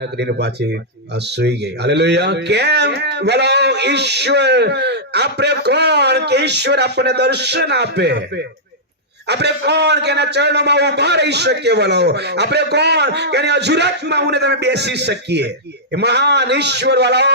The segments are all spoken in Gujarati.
કરીને પાછી સુઈ ગઈ. હાલેલુયા. કેમ? બોલો ઈશ્વર. આપણે કોણ કે ઈશ્વર આપણને દર્શન આપે? આપણે કોણ કે એના ચરણોમાં ઉભા રહી શકીએ? બોલો આપણે કોણ કે એની હજુરતમાં હું ને તમે બેસી શકીએ? એ મહાન ઈશ્વર વાળો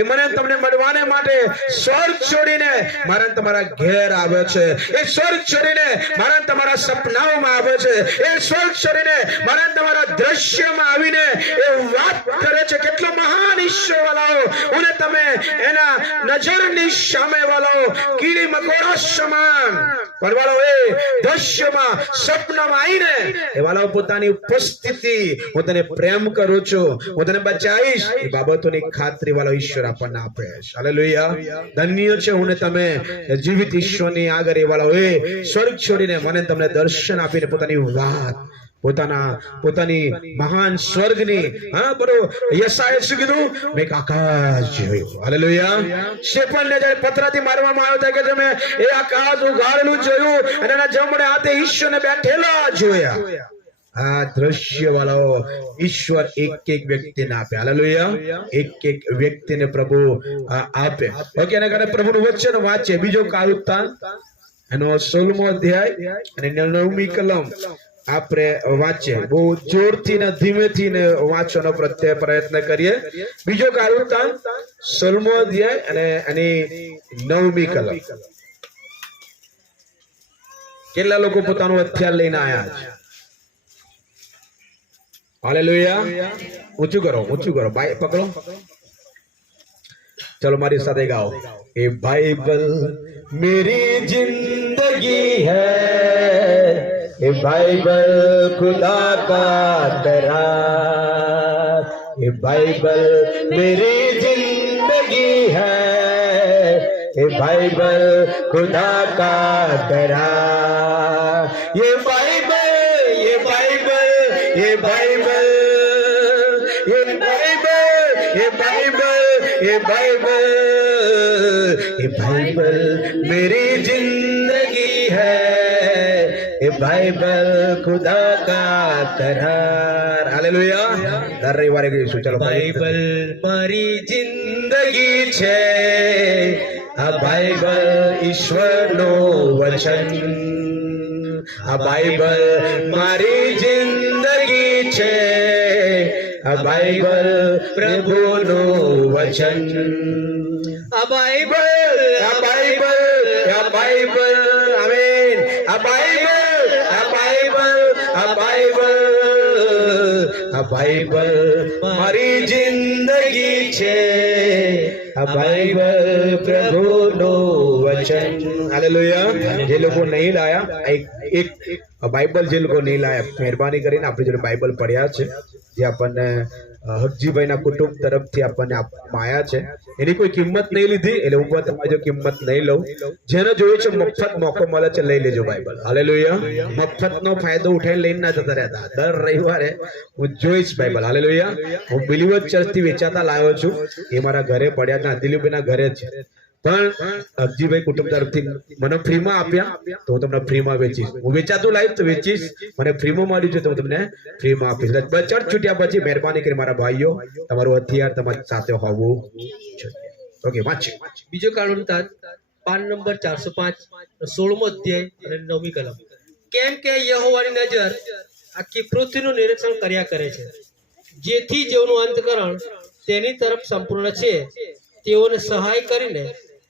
એ મને તમને મળવાને માટે સ્વર્ગ છોડીને મારા તમારા ઘેર આવે છે. એ સ્વર્ગ છોડીને મારા તમારા સપનાઓમાં આવે છે. એ સ્વર્ગ છોડીને મારા તમારા દ્રશ્યમાં આવીને એ વાત કરે છે. કેટલો મહાન ઈશ્વર વાળો હું ને તમે એના નજરની સામે વાળો કીડી મકોડા સમાન પણ વાળો એ દ્રશ્યમાં સપનામાં આવીને એ વાળો પોતાની ઉપસ્થિતિ હું તને પ્રેમ કરું છું, હું તને બચાવીશ, એ બાબતોની ખાતરી વાળો ઈશ્વર આપણને આપે છે. હાલેલુયા. ધન્ય છે હું ને તમે જીવિત ઈશ્વરની આગળ એ વાળો એ સ્વર્ગ છોડીને મને તમને દર્શન આપીને પોતાની વાત પોતાની મહાન સ્વર્ગની બરોબર યશાએ શું કીધું? મેં એક આકાશ જોયું. હાલેલુયા. શેપણને જ્યારે પથરાથી મારવામાં આવ્યો હતો કે તમે એ આકાશ ઉઘાડેલું જોયું અને એના જમણે હાથે ઈશ્વરને બેઠેલા જોયા. આ દ્રશ્ય વાળો ઈશ્વર એક એક વ્યક્તિને આપે. હાલેલુયા. એક એક વ્યક્તિને પ્રભુ આપે. ઓકે, એના કારણે પ્રભુનું વચન વાંચે. બીજો કાળવૃત્તાંત એનો 16મો અધ્યાય અને 9મી કલમ આપણે વાંચીએ. બહુ જોરથી ને ધીમેથી ને વાંચવાનો પ્રયત્ન કરીએ. બીજો કાળવૃત્તાંત 16મો અધ્યાય અને એની 9મી કલમ. કેટલા લોકો પોતાનું હથિયાર લઈને આયા છે? હાલેલુયા. ઊંચું કરો, ઊંચું કરો. ભાઈ પકડો. चलो हमारी साथ गाओ. ये बाइबल मेरी जिंदगी है, ये बाइबल खुदा का करार, ये बाइबल मेरी जिंदगी है, ये बाइबल खुदा का करार. ये बाइबल ये बाइबल ये बाइबल ये बाइबल ये बाइबल ये बाइबल ये बाइबल मेरी जिंदगी है, ये बाइबल खुदा का करार. हालेलुया. દર રવિવારે ગઈશું. ચલો. બાઇબલ મારી જિંદગી છે, આ બાઇબલ ઈશ્વરનું વચન, આ બાઇબલ મારી જિંદગી છે, આ બાઇબલ પ્રભુનું વચન. આ બાઇબલ આ બાઇબલ આ બાઇબલ આમીન. આ બાઇબલ આ બાઇબલ આ બાઇબલ આ બાઇબલ મારી જિંદગી છે, આ બાઇબલ પ્રભુનું વચન. હાલેલુયા. જે લોકો નહીં લાયા એક બાઇબલ, જે લોકો નહીં લાયા, મહેરબાની કરીને આપણે જોડે બાઇબલ પડ્યા છે જે આપણને હકજીભાઈના કુટુંબ તરફથી આપણને આપવામાં આવ્યા છે. એની કોઈ કિંમત નહીં લીધી, એટલે હું તમારી જો કિંમત નહીં લઉં. જેને જોયું છે મફત મોકો મળે છે, લઈ લેજો બાઇબલ. હાલેલુયા. મફતનો ફાયદો ઉઠાઈને લઈને ના જતા રહેતા. દર રવિવારે હું જોઈશ બાઇબલ. હાલેલુયા. હું બિલીવર ચર્ચથી વેચાતા લાવ્યો છું. એ મારા ઘરે પડ્યા છે, દિલીપભાઈના ઘરે છે. પણ હકજીભાઈ કુટુંબ તરફથી મને ફ્રીમાં આપ્યા, તો હું તમને ફ્રીમાં વેચીશ. હું વેચાતું લાવીશ તો વેચીશ, મને ફ્રીમાં મળ્યું છે તો હું તમને ફ્રીમાં આપીશ. ચર્ચ છૂટ્યા પછી મહેરબાની કરી મારા ભાઈઓ, તમારું હથિયાર તમારી સાથે હોવું જોઈએ. ઓકે, વાંચીએ. બીજો કાળવૃત્તાંત પાન નંબર 405 16મો અધ્યાય અને 9મી કલમ. કેમ કે યહોવાની નજર આખી પૃથ્વીનું નિરીક્ષણ કર્યા કરે છે, જેથી જેઓનું અંતકરણ તેની તરફ સંપૂર્ણ છે, તેઓને સહાય કરીને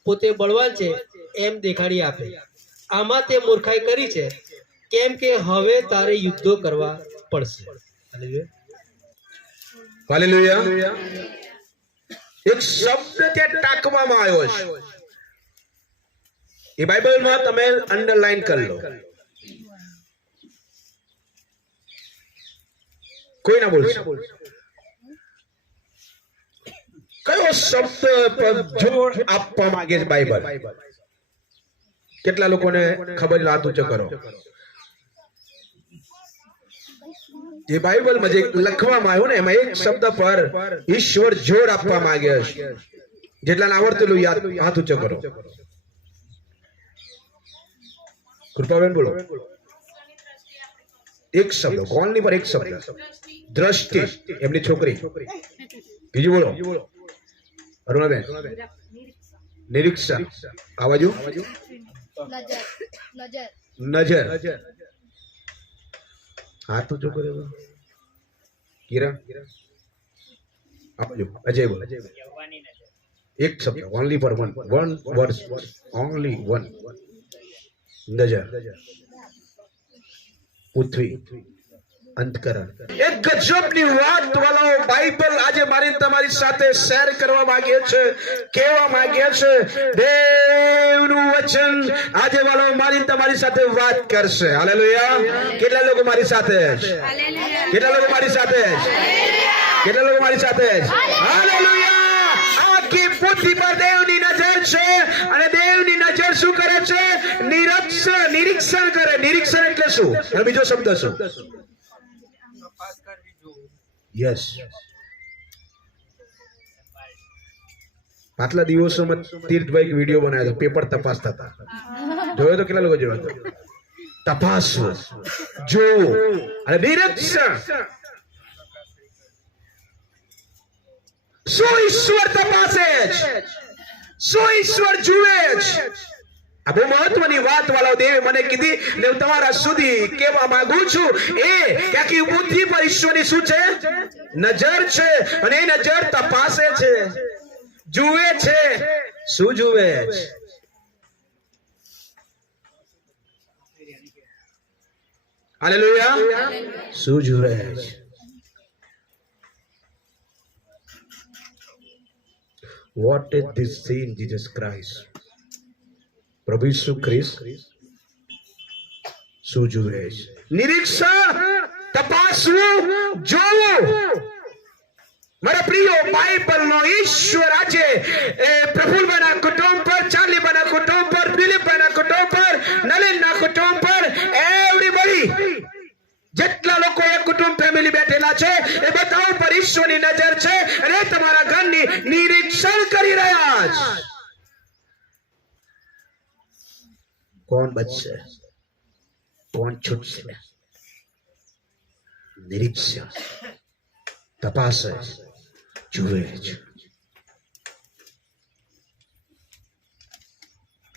પોતે બળવાન છે એમ દેખાડી આપે. આમાં તે મૂર્ખાઈ કરી છે, કેમ કે હવે તારે યુદ્ધો કરવા પડશે. હાલેલુયા. એક શબ્દ ત્યાં ટાંકવામાં આવ્યો છે, એ બાઇબલમાં તમે અંડરલાઈન કરી લો. કોઈ ના બોલશે. કયો શબ્દ પર જોર આપવા માંગે છે બાઇબલ? કેટલા લોકોને ખબર? હાથ ઊંચો કરો. જે બાઇબલમાં જે લખવામાં આવ્યું ને એમાં એક શબ્દ પર ઈશ્વર જોર આપવા માંગે છે. જેટલાને આવડતું હાથ ઊંચો કરો. કૃપાબેન બોલો. એક શબ્દ, કોણની પર એક શબ્દ, દ્રષ્ટિ, એમની છોકરી. બીજું બોલો અરુણાબેન. નિરીક્ષણ, આ બાજુ નજર. હા તો જો કરે કિરણ, આ બાજુ અજય બોલો. એક શબ્દ, only for one word, only one. નજર, પૃથ્વી, અંતકરણ. એક ગજબની વાત વાળો બાઇબલ આજે મારી તમારી સાથે શેર કરવા માંગે છે, કહેવા માંગે છે. દેવનું વચન આજે વાળો મારી તમારી સાથે વાત કરશે. હાલેલુયા. કેટલા લોકો મારી સાથે છે? કેટલા લોકો મારી સાથે છે? કેટલા લોકો મારી સાથે છે? હાલેલુયા. આખી પૃથ્વી પર દેવની નજર છે અને દેવની નજર શું કરે છે? નિરીક્ષણ કરે. નિરીક્ષણ એટલે શું? અને બીજો શબ્દ શું? યસ. આટલા દિવસોમાં તીર્થભાઈ વિડીયો બનાવ્યો હતો, પેપર તપાસતા હતા. જોયો તો? કેટલા લોકો જોયો હતો? તપાસવું, જોવું અને નિરીક્ષણ. શું ઈશ્વર તપાસે છે? શું ઈશ્વર જુએ છે? આ બહુ મહત્વની વાત વાળો દેવે મને કીધી ને હું તમારા સુધી કહેવા માંગુ છું એ કે આખી પૃથ્વી પર ઈશ્વરની શું છે? નજર છે. અને એ નજર તપાસે છે, જુએ છે. શું જુએ છે? હાલેલુયા. શું જુએ છે? What is this scene, Jesus Christ? પ્રભુ ઈસુ ખ્રિસ્ત શું જુએ છે? નિરીક્ષણ, તપાસવું, જોવું. મારા પ્રિયો, બાઇબલનો ઈશ્વર આજે પ્રફુલભાઈના કુટુંબ પર, ચાર્લીભાઈના કુટુંબ પર, દિલીપભાઈના કુટુંબ પર, નલિનના કુટુંબ પર, એવરીબડી જેટલા લોકો એક કુટુંબ ફેમિલી બેઠેલા છે એ બધા ઉપર ઈશ્વરની નજર છે અને તમારા ઘરની નિરીક્ષણ કરી રહ્યા છે. કોણ બચશે? કોણ છૂટશે? નિરીક્ષણ, તપાસે, જુએ છે.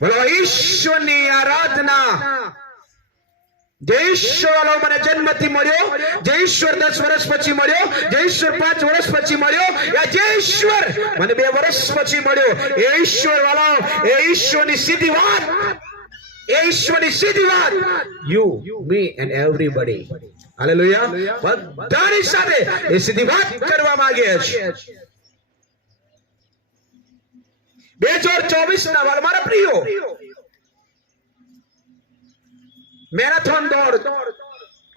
બોલો ઈશ્વરની આરાધના. જે ઈશ્વર મને જન્મથી મળ્યો, જે ઈશ્વર 10 વર્ષ પછી મળ્યો, જે ઈશ્વર 5 વર્ષ પછી મળ્યો, જે ઈશ્વર મને 2 વર્ષ પછી મળ્યો, એ ઈશ્વર વાળો, એ ઈશ્વરની સીધી વાત, એ ઈશ્વરની સીધી વાત. You, me and everybody. Hallelujah. બધાની સાથે એ સીધી વાત કરવા માંગે છે. 2024 ના મારા પ્રિયો, મેરેથોન દોડ,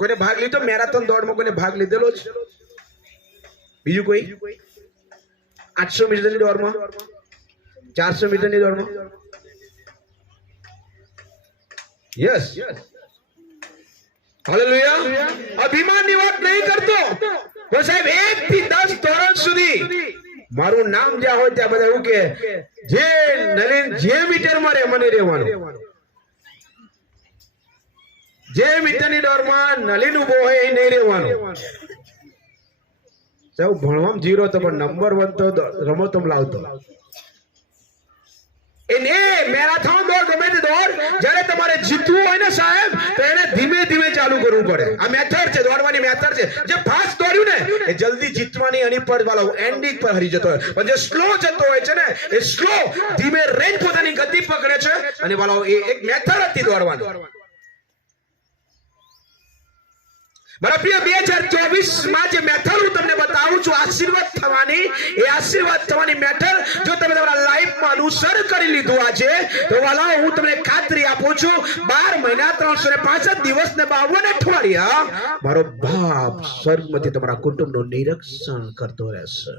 કોઈને ભાગ લીધો? મેરેથોન દોડમાં કોઈને ભાગ લીધેલો છે? બીજું કોઈ? 800 મીટરની દોડમાં, 400 મીટરની દોડમાં? યસ. હાલેલુયા. અભિમાનની વાત નહીં કરતો. તો સાહેબ 1 થી 10 ધોરણ સુધી મારું નામ જ્યાં હોય ત્યાં બધા એવું કે જે નલિન જે મીટરમાં રહે મને રહેવાનું. જે મીટરની દોડમાં નલિન ઉભો હોય એ નહીં રહેવાનું. સૌ ભણવામાં 0 તો પણ નંબર 1 તો રમતમાં લાવતો. એને મેરેથોન દોડ, ગમે તે દોડ, જ્યારે તમારે જીતવું હોય ને સાહેબ, તો એને ધીમે ધીમે ચાલુ કરવું પડે. આ મેથડ છે, દોડવાની મેથડ છે. જે ફાસ્ટ દોડ્યું ને એ જલ્દી જીતવાની એની પર વાળો એન્ડિંગ પર હરી જતો હોય, પણ જે સ્લો જતો હોય છે ને એ સ્લો ધીમે રેન્જ પોતાની ગતિ પકડે છે અને વાળો એ એક મેથડ હતી દોડવાની. મારા પ્રિય 2024 માં જે મેથડ હું તમને બતાવું છું આશીર્વાદ થવાની, એ આશીર્વાદ થવાની મેથડ જો તમે તમારા લાઈફમાં અનુસર કરી લીધું આજે, તો વાલા હું તમને ખાતરી આપું છું 12 મહિના 365 દિવસ ને 52 અઠવાડિયા મારો બાપ સ્વર્ગમાંથી તમારા કુટુંબનું નિરીક્ષણ કરતો રહેશે.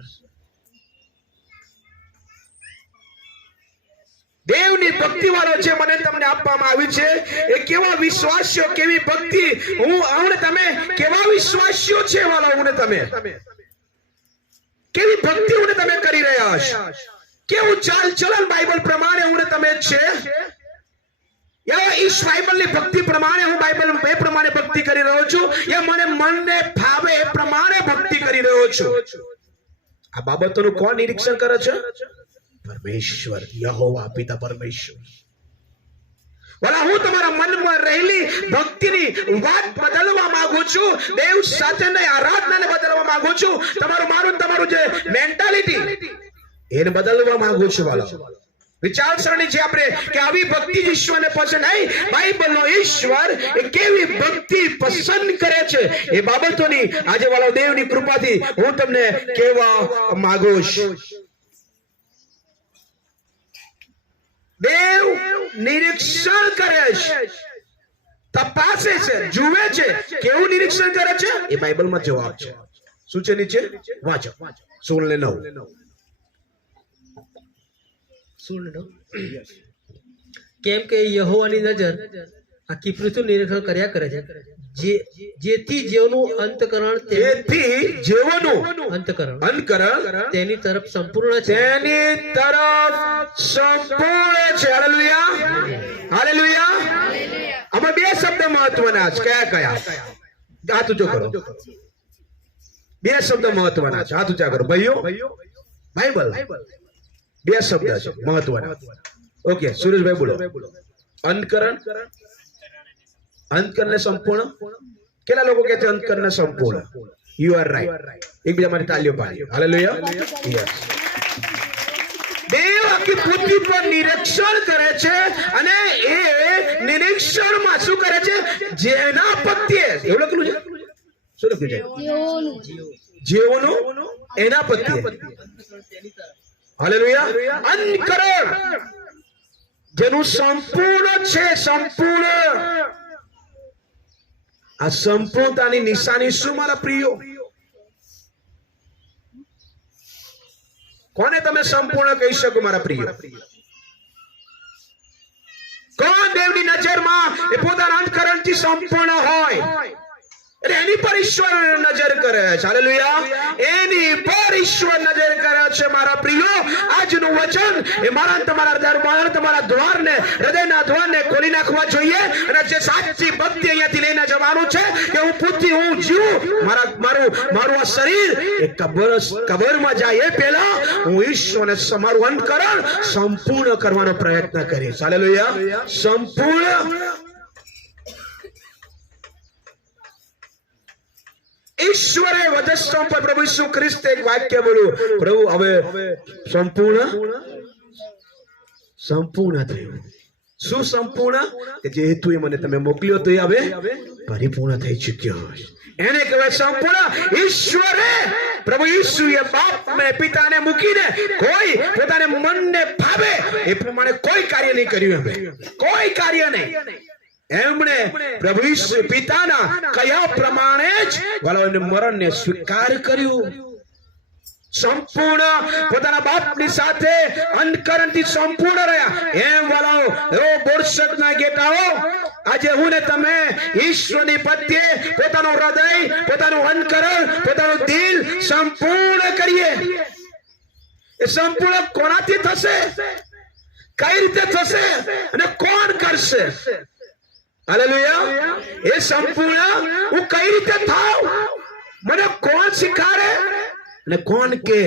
દેવની ભક્તિ વાળો છે મને તમને આપવામાં આવી છે. એ કેવા વિશ્વાસીઓ, કેવી ભક્તિ, હું તમે કેવા વિશ્વાસીઓ છે વાળો, હું તમે કેવી ભક્તિ હું તમે કરી રહ્યા છો, કેવું ચાલ ચલન બાઇબલ પ્રમાણે હું તમે છે. યા ઈશ બાઇબલની ભક્તિ પ્રમાણે હું બાઇબલ એ પ્રમાણે ભક્તિ કરી રહ્યો છું, યા મને મનને ભાવે એ પ્રમાણે ભક્તિ કરી રહ્યો છું. આ બાબતોનું કોણ નિરીક્ષણ કરે છે? પરમેશ્વર, યહોવા પિતા પરમેશ્વર. ભલા હું તમારા મનમાં રહેલી ભક્તિની વાત બદલવા માંગુ છું, દેવ સાથેની આરાધનાને બદલવા માંગુ છું, તમારું જે મેન્ટાલિટી એને બદલવા માંગુ છું. વાલા વિચારસરણી છે આપણે કે આવી ભક્તિ જ ઈશ્વરને પસંદ નહીં. બાઇબલનો ઈશ્વર એ કેવી ભક્તિ પસંદ કરે છે એ બાબતોની આજે વાલા દેવની કૃપાથી હું તમને કહેવા માંગુ છું. દેવ નિરીક્ષણ કરે છે, તપાસે છે, જુએ છે. કેવું નિરીક્ષણ કરે છે એ બાઇબલમાં જવાબ છે. શું છે નીચે વાંચો 16:9. કેમ કે યહોવાની નજર આખી પૃથ્વીનું નિરીક્ષણ કર્યા કરે છે, જેથી જેઓનું અંતકરણ તેની તરફ સંપૂર્ણ છે. Hallelujah, hallelujah. આમાં બે શબ્દ મહત્વના છે. કયા? હાથ ઊંચો કરો. બે શબ્દ મહત્વના છે. હાથ ઊંચા કરો ભાઈઓ. બાઇબલ બે શબ્દ છે મહત્વના. ઓકે, સુરેશભાઈ બોલો. અંતકરણ, અંતકરણ સંપૂર્ણ. કેટલા લોકો કહે છે અંતકરણ સંપૂર્ણ? You are right. એકબીજા માટે તાલીઓ પાડીએ. હાલેલુયા. યસ. દેવ આખી પૃથ્વી પર નિરીક્ષણ કરે છે અને એ નિરીક્ષણમાં શું કરે છે? જેના પ્રત્યે એવું લખેલું છે. શું લખ્યું છે? જેઓનું એના પ્રત્યે. હાલેલુયા. અંતકરણ જેનું સંપૂર્ણ છે, સંપૂર્ણ. આ સંપૂર્ણતાની નિશાની શું મારા પ્રિયો? કોને તમે સંપૂર્ણ કહી શકો મારા પ્રિયો? કોણ દેવની નજરમાં એ પોતાના અંતકરણથી સંપૂર્ણ હોય? એની પર ઈશ્વર નજર કરે છે. હાલેલુયા. એની પર ઈશ્વર નજર કરે છે મારા પ્રિયો. આજનું વચન એ મારા તમારા દરબાર, તમારા દ્વારને, હૃદયના દ્વારને ખોલી નાખવા જોઈએ અને જે સાચી ભક્તિ અહીંયાથી લઈને જવાનું છે કે હું પૂછી હું જીવું, મારું આ શરીર એ કબરમાં જાય એ પહેલા હું ઈશ્વરને મારું અંતકરણ સંપૂર્ણ કરવાનો પ્રયત્ન કરીશ. હાલેલુયા. સંપૂર્ણ. ઈશ્વરે વધસ્તંભ પર પ્રભુ ઈસુ ખ્રિસ્તે એક વાક્ય બોલ્યું, પ્રભુ હવે સંપૂર્ણ થયું. શું સંપૂર્ણ? કે જે હેતુ મને તમે મોકલ્યો તો એ હવે પરિપૂર્ણ થઈ ચૂક્યો. એને કહેવાય સંપૂર્ણ. ઈશ્વરે પ્રભુ ઈસુએ બાપ ને પિતાને મૂકીને કોઈ પોતાને મનને ભાવે એ પ્રમાણે કોઈ કાર્ય નહીં કર્યું. કોઈ કાર્ય નહીં. એમણે પ્રભુ ઈસુ પિતાના કયા પ્રમાણે જ વાલાઓને મરણને સ્વીકાર કર્યું. સંપૂર્ણ પોતાના બાપની સાથે અંતકરણથી સંપૂર્ણ રહ્યા. એમ વાલાઓ બોરસદના ગેટાઓ, આજે હું ને તમે ઈશ્વરની પ્રત્યે પોતાનું હૃદય, પોતાનું અંતકરણ, પોતાનું દિલ સંપૂર્ણ કરીએ. એ સંપૂર્ણ કોનાથી થશે? કઈ રીતે થશે? અને કોણ કરશે? હાલેલુયા. એ સંપૂર્ણ હું કઈ રીતે થાઉં? મને કોણ શીખાડે અને કોણ કે?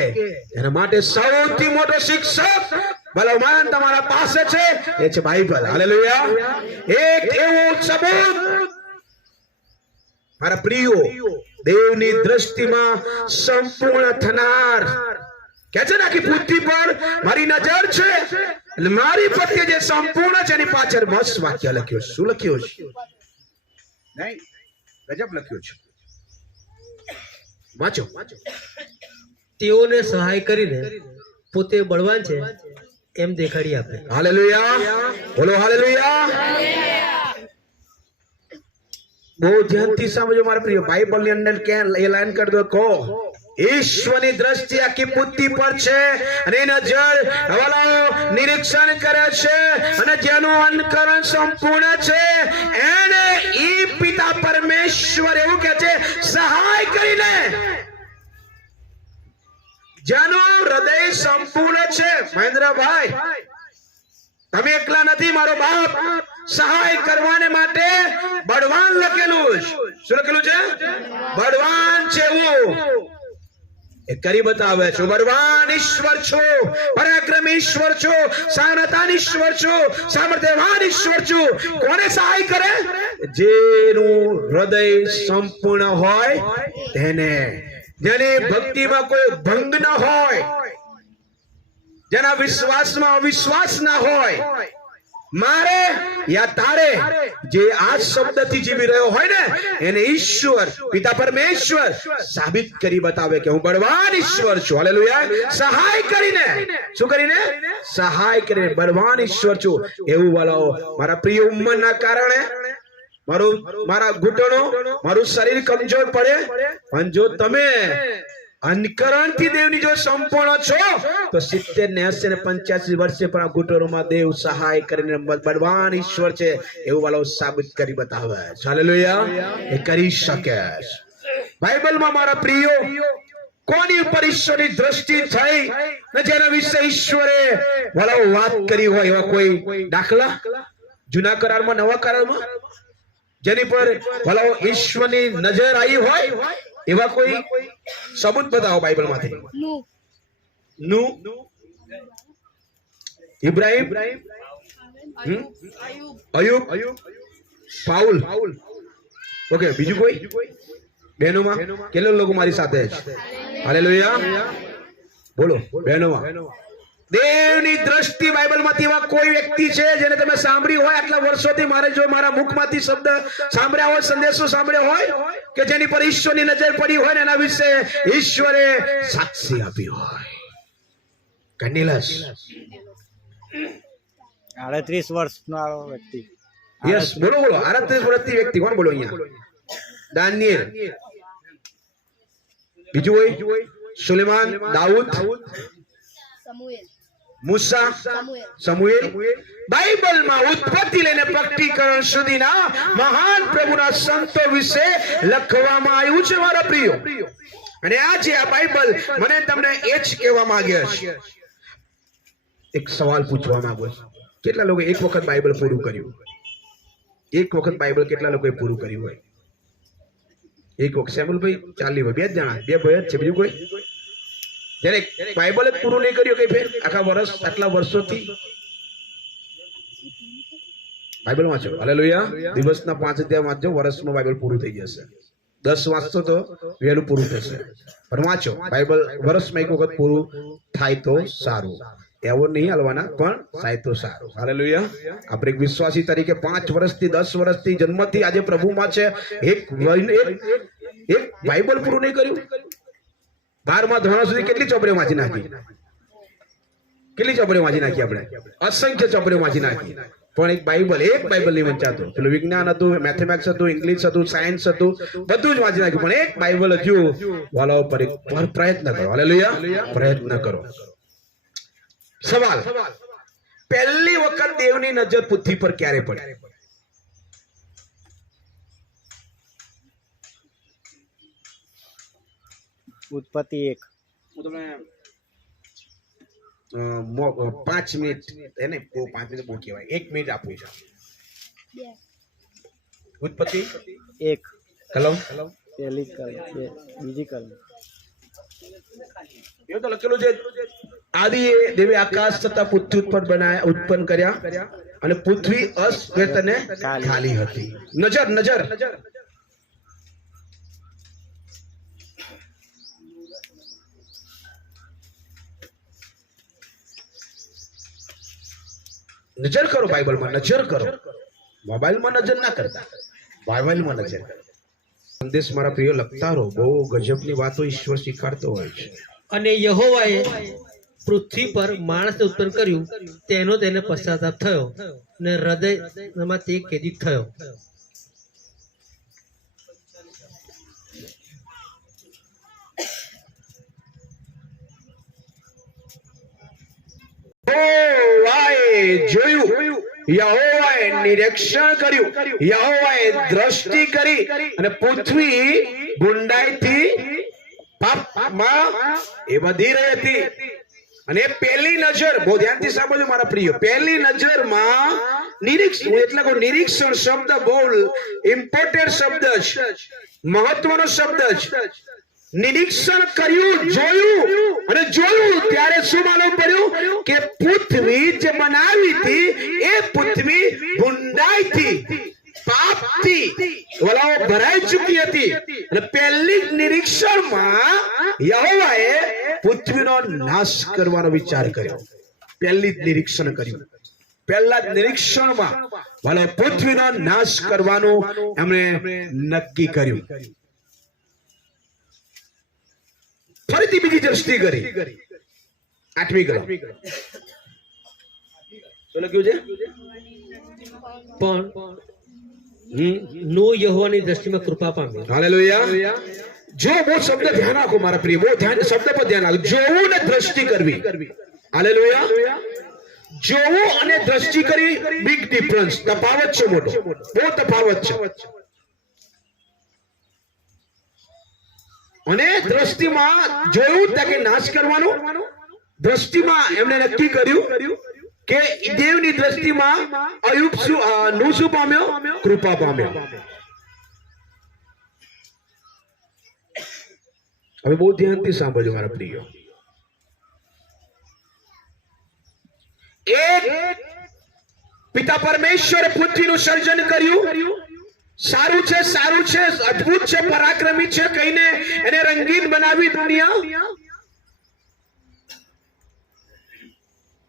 એના માટે સૌથી મોટો શિક્ષક ભલામાન તમારા પાસે છે, એ છે બાઇબલ. હાલેલુયા. એક એવું સબૂત મારા પ્રિયો દેવની દ્રષ્ટિમાં સંપૂર્ણ થનાર કે છે ને, કે પૃથ્વી પર મારી નજર છે એટલે મારી પ્રત્યે જે સંપૂર્ણ છે એની પાછળ મસ્ત વાક્ય લખ્યો છે. શું લખ્યું છે? નહીં, ગજબ લખ્યું છે. વાંચો. તેઓને સહાય કરીને પોતે બળવાન છે એમ દેખાડી આપે. હાલેલુયા. બોલો હાલેલુયા. બહુ ધ્યાનથી સમજો મારા પ્રિય. બાઇબલની અંદર ક્યાં એ લાઈન કરી દો કહો. ઈશ્વરની દ્રષ્ટિ આખી પૃથ્વી પર છે અને નજર હવાલાઓ નિરીક્ષણ કરે છે અને જેનું અંતકરણ સંપૂર્ણ છે એને ઈ પિતા પરમેશ્વર એવું કહે છે સહાય કરીને. જેનું હૃદય સંપૂર્ણ છે. મહેન્દ્રભાઈ, તમે એકલા નથી, મારો બાપ સહાય કરવાને માટે બળવાન લખેલું છે. શું લખેલું છે? બળવાન છે એવું એ કરી બતાવે છે. બળવાન ઈશ્વર છો, પરાક્રમી ઈશ્વર છો, સામર્થ્યવાન ઈશ્વર છો, સામર્થ્યવાન ઈશ્વર છો. કોને સહાય કરે? જેનું હૃદય સંપૂર્ણ હોય તેને, જેની ભક્તિમાં કોઈ ભંગ ન હોય, જેના વિશ્વાસમાં અવિશ્વાસ ના હોય. મારે યા તારે જે આ શબ્દથી જીવી રહ્યો હોય ને એને ઈશ્વર પિતા પરમેશ્વર સાબિત કરી બતાવે કે હું બળવાન ઈશ્વર છું. હાલેલુયા. સહાય કરીને, શું કરીને? સહાય કરીને બળવાન ઈશ્વર છું એવું વાળાઓ. મારા પ્રિય ઉંમરના કારણે મારા ઘૂંટણો, મારું શરીર કમજોર પડે, પણ જો તમે અનકરણથી દેવની જો સંપૂર્ણ છો તો 70, 80 ને 85 વર્ષે પણ આ ઘૂંટણોમાં દેવ સહાય કરીને બળવાન ઈશ્વર છે એવું વાળો સાબિત કરી બતાવે. હાલેલુયા. એ કરી શકે. બાઇબલમાં મારા પ્રિયો કોની ઉપર ઈશ્વરની દ્રષ્ટિ થઈ ને જેના વિશે ઈશ્વરે વાળો વાત કરી હોય એવા કોઈ દાખલા જૂના કરારમાં, નવા કરારમાં જેની પર વાળો ઈશ્વરની નજર આવી હોય એવા કોઈ સબૂત બતાવો બાઇબલમાંથી. નૂહ, ઇબ્રાહિમ, અયુબ, પાઉલ. ઓકે, બીજું કોઈ? બહેનોમાં કેટલા લોકો મારી સાથે છે? હાલેલુયા. બોલો બહેનોમાં. દેવની દ્રષ્ટિ બાઇબલમાંથી એવા કોઈ વ્યક્તિ છે જેને તમે સાંભળ્યું હોય આટલા વર્ષોથી, મારે જો મારા મુખમાંથી શબ્દ સાંભળ્યા હોય, સંદેશો સાંભળ્યો હોય કે જેની પર ઈશ્વરની નજર પડી હોય ને એના વિશે ઈશ્વરે સાક્ષી આપી હોય? કનિલાસ 38 વર્ષનો વ્યક્તિ. યસ, બોલો બોલો. 38 વર્ષની વ્યક્તિ કોણ? બોલો અહીંયા. દાનિયેલ. બીજું હોય? સુલેમાન, દાઉદ, મૂસા, સમુએલ. બાઇબલમાં ઉત્પત્તિ લઈને પ્રકટીકરણ સુધીના મહાન પ્રભુના સંતો વિશે લખવામાં આવ્યું છે મારા પ્રિયો. અને આજે આ બાઇબલ મને તમને એ જ કહેવા માંગે છે. એક સવાલ પૂછવા માંગુ છું, કેટલા લોકો એક વખત બાઇબલ પૂરું કર્યું? એક વખત બાઇબલ કેટલા લોકોએ પૂરું કર્યું હોય? એક વખત. સેમુલભાઈ 40 હોય, 2 જણા, 2 ભાઈ જ છે. બીજું કોઈ? જેને બાઇબલ જ પૂરું નહીં કર્યું કઈ ફેર? આખા વર્ષ, આટલા વર્ષોથી બાઇબલ વાંચો. હાલેલુયા. દિવસના 5 અધ્યાય વાંચો, વર્ષમાં બાઇબલ પૂરું થઈ જશે. 10 વાંચતો તો વહેલું પૂરું થશે, પણ વાંચો બાઇબલ. વર્ષમાં એક વખત પૂરું થાય તો સારું. એવો નહીં હાલવાના, પણ થાય તો સારું. હાલેલુયા. આપણે એક વિશ્વાસી તરીકે 5 વર્ષથી 10 વર્ષથી જન્મથી આજે પ્રભુમાં છે, એક બાઇબલ પૂરું નહીં કર્યું. 12મા ધોરણ સુધી કેટલી ચોપડીઓ વાંચી નાખી? કેટલી ચોપડીઓ વાંચી નાખી આપણે? અસંખ્ય ચોપડીઓ વાંચી નાખી, પણ એક બાઇબલ નહીં વંચાતું. પેલું વિજ્ઞાન હતું, મેથેમેટિક્સ હતું, ઇંગ્લિશ હતું, સાયન્સ હતું, બધું જ વાંચી નાખ્યું, પણ એક બાઇબલ હજુ વાળાઓ પર પ્રયત્ન કરો. હાલેલુયા. પ્રયત્ન કરો. સવાલ, પહેલી વખત દેવની નજર પૃથ્વી પર ક્યારે પડી? ઉત્પત્તિ 1. હું તમને 5 મિનિટ, એને 5 મિનિટ બહુ કહેવાય, 1 મિનિટ આપું છું. ઉત્પત્તિ 1 કલમ પહેલી કલમ, બીજી કલમ. એવું તો લખેલું છે, આદિએ દેવે આકાશ તથા પૃથ્વી ઉત્પન્ન કર્યા અને પૃથ્વી અશ્વેત અને ખાલી હતી. નજર નજર કરો. બાઇબલમાં નજર કરો. મોબાઈલમાં નજર ના કરતા, બાઇબલમાં નજર કરો. સંદેશ મારા પ્રિય લખતા રહો. બહુ ગજબની વાતો ઈશ્વર સ્વીકારતો હોય છે. અને યહોવાએ પૃથ્વી પર માણસને ઉત્પન્ન કર્યું, તેનો તેને પશ્ચાતાપ થયો અને હૃદયમાં તે કેદિત થયો. જોયું, યહોવાએ નિરીક્ષણ કર્યું, યહોવાએ દ્રષ્ટિ કરી અને પૃથ્વી ગુંડાઈથી પાપમાં એ વધી રહી હતી. અને પહેલી નજર, બહુ ધ્યાનથી સાંભળજો મારા પ્રિય, પહેલી નજરમાં નિરીક્ષણ શબ્દ બહુ ઇમ્પોર્ટન્ટ શબ્દ છે, મહત્વનો શબ્દ છે. નિરીક્ષણ કર્યું, જોયું ત્યારે શું માલુમ પડ્યું કે પૃથ્વી જે બનાવી હતી એ પૃથ્વી ભૂંડાઈથી, પાપથી વલાઓ ભરાઈ ચૂકી હતી. અને પહેલી નિરીક્ષણમાં યહોવાએ પૃથ્વીનો નાશ કરવાનો વિચાર કર્યો. પહેલી જ નિરીક્ષણ કર્યું, પહેલા જ નિરીક્ષણમાં વલાઓ પૃથ્વીનો નાશ કરવાનું એમણે નક્કી કર્યું. ફરીથી બીજી દ્રષ્ટિ કરી, 8મી કલમ. શું લખ્યું છે? પણ નૂહ યહોવાની દ્રષ્ટિમાં કૃપા પામ્યો. હાલેલુયા. જો બહુ શબ્દ ધ્યાન રાખો મારા પ્રિય, બહુ ધ્યાન, શબ્દ પર ધ્યાન રાખો. જોવું ને દ્રષ્ટિ કરવી. હાલેલુયા. જોવું અને દ્રષ્ટિ કરી, બિગ ડિફરન્સ, તફાવત છે મોટો, બહુ તફાવત છે. અને દ્રષ્ટિમાં જોયું કે નાશ કરવાનો, દ્રષ્ટિમાં એમણે નક્કી કર્યું કે દેવની દ્રષ્ટિમાં અયુબ નું શું પામ્યો? કૃપા પામ્યો. હવે બહુ ધ્યાનથી સાંભળજો મારા પ્રિય. એક પિતા પરમેશ્વરે પૃથ્વીનું સર્જન કર્યું. સારું છે, અદ્ભુત છે, પરાક્રમી છે કહીને એને રંગીન બનાવી દુનિયા.